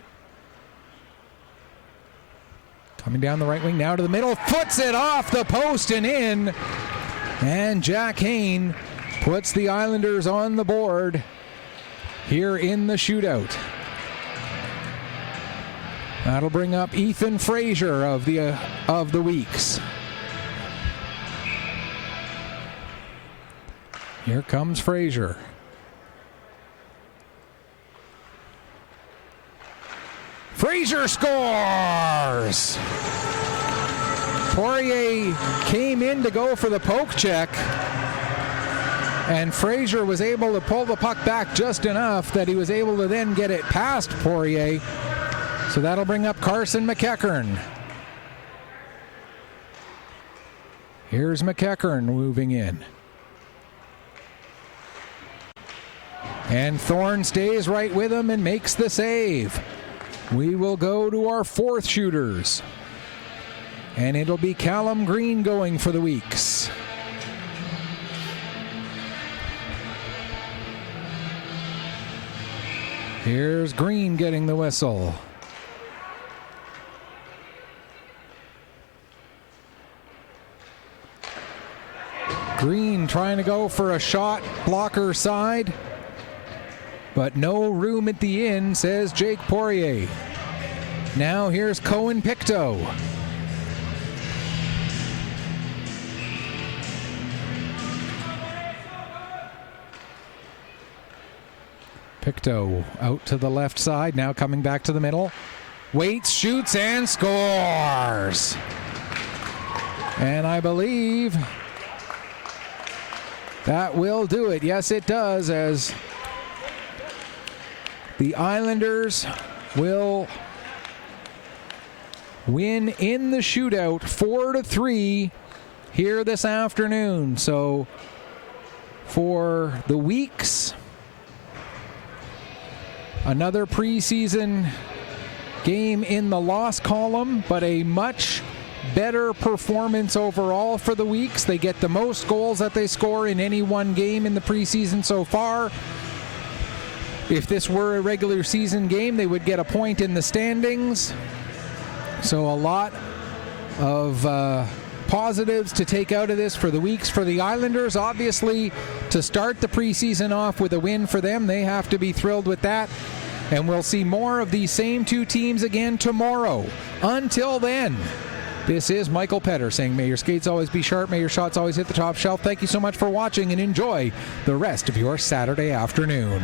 Coming down the right wing, now to the middle, puts it off the post and in. And Jack Hain puts the Islanders on the board here in the shootout. That'll bring up Ethan Frazier of the Weeks. Here comes Frazier. Frazier scores! Poirier came in to go for the poke check, and Frazier was able to pull the puck back just enough that he was able to then get it past Poirier. So that'll bring up Carson McEachern. Here's McEachern moving in. And Thorne stays right with him and makes the save. We will go to our 4th shooters. And it'll be Callum Green going for the Weeks. Here's Green getting the whistle. Green trying to go for a shot blocker side, but no room at the end, says Jake Poirier. Now here's Cohen Pictou. Pictou out to the left side, now coming back to the middle. Waits, shoots, and scores. And I believe that will do it. Yes, it does, as the Islanders will win in the shootout 4-3 here this afternoon. So for the Weeks, another preseason game in the loss column, but a much better performance overall for the Weeks. They get the most goals that they score in any one game in the preseason so far. If this were a regular season game, they would get a point in the standings. So a lot of positives to take out of this for the Weeks. For the Islanders, obviously, to start the preseason off with a win for them, they have to be thrilled with that. And we'll see more of these same 2 teams again tomorrow. Until then, this is Michael Petter saying, may your skates always be sharp, may your shots always hit the top shelf. Thank you so much for watching, and enjoy the rest of your Saturday afternoon.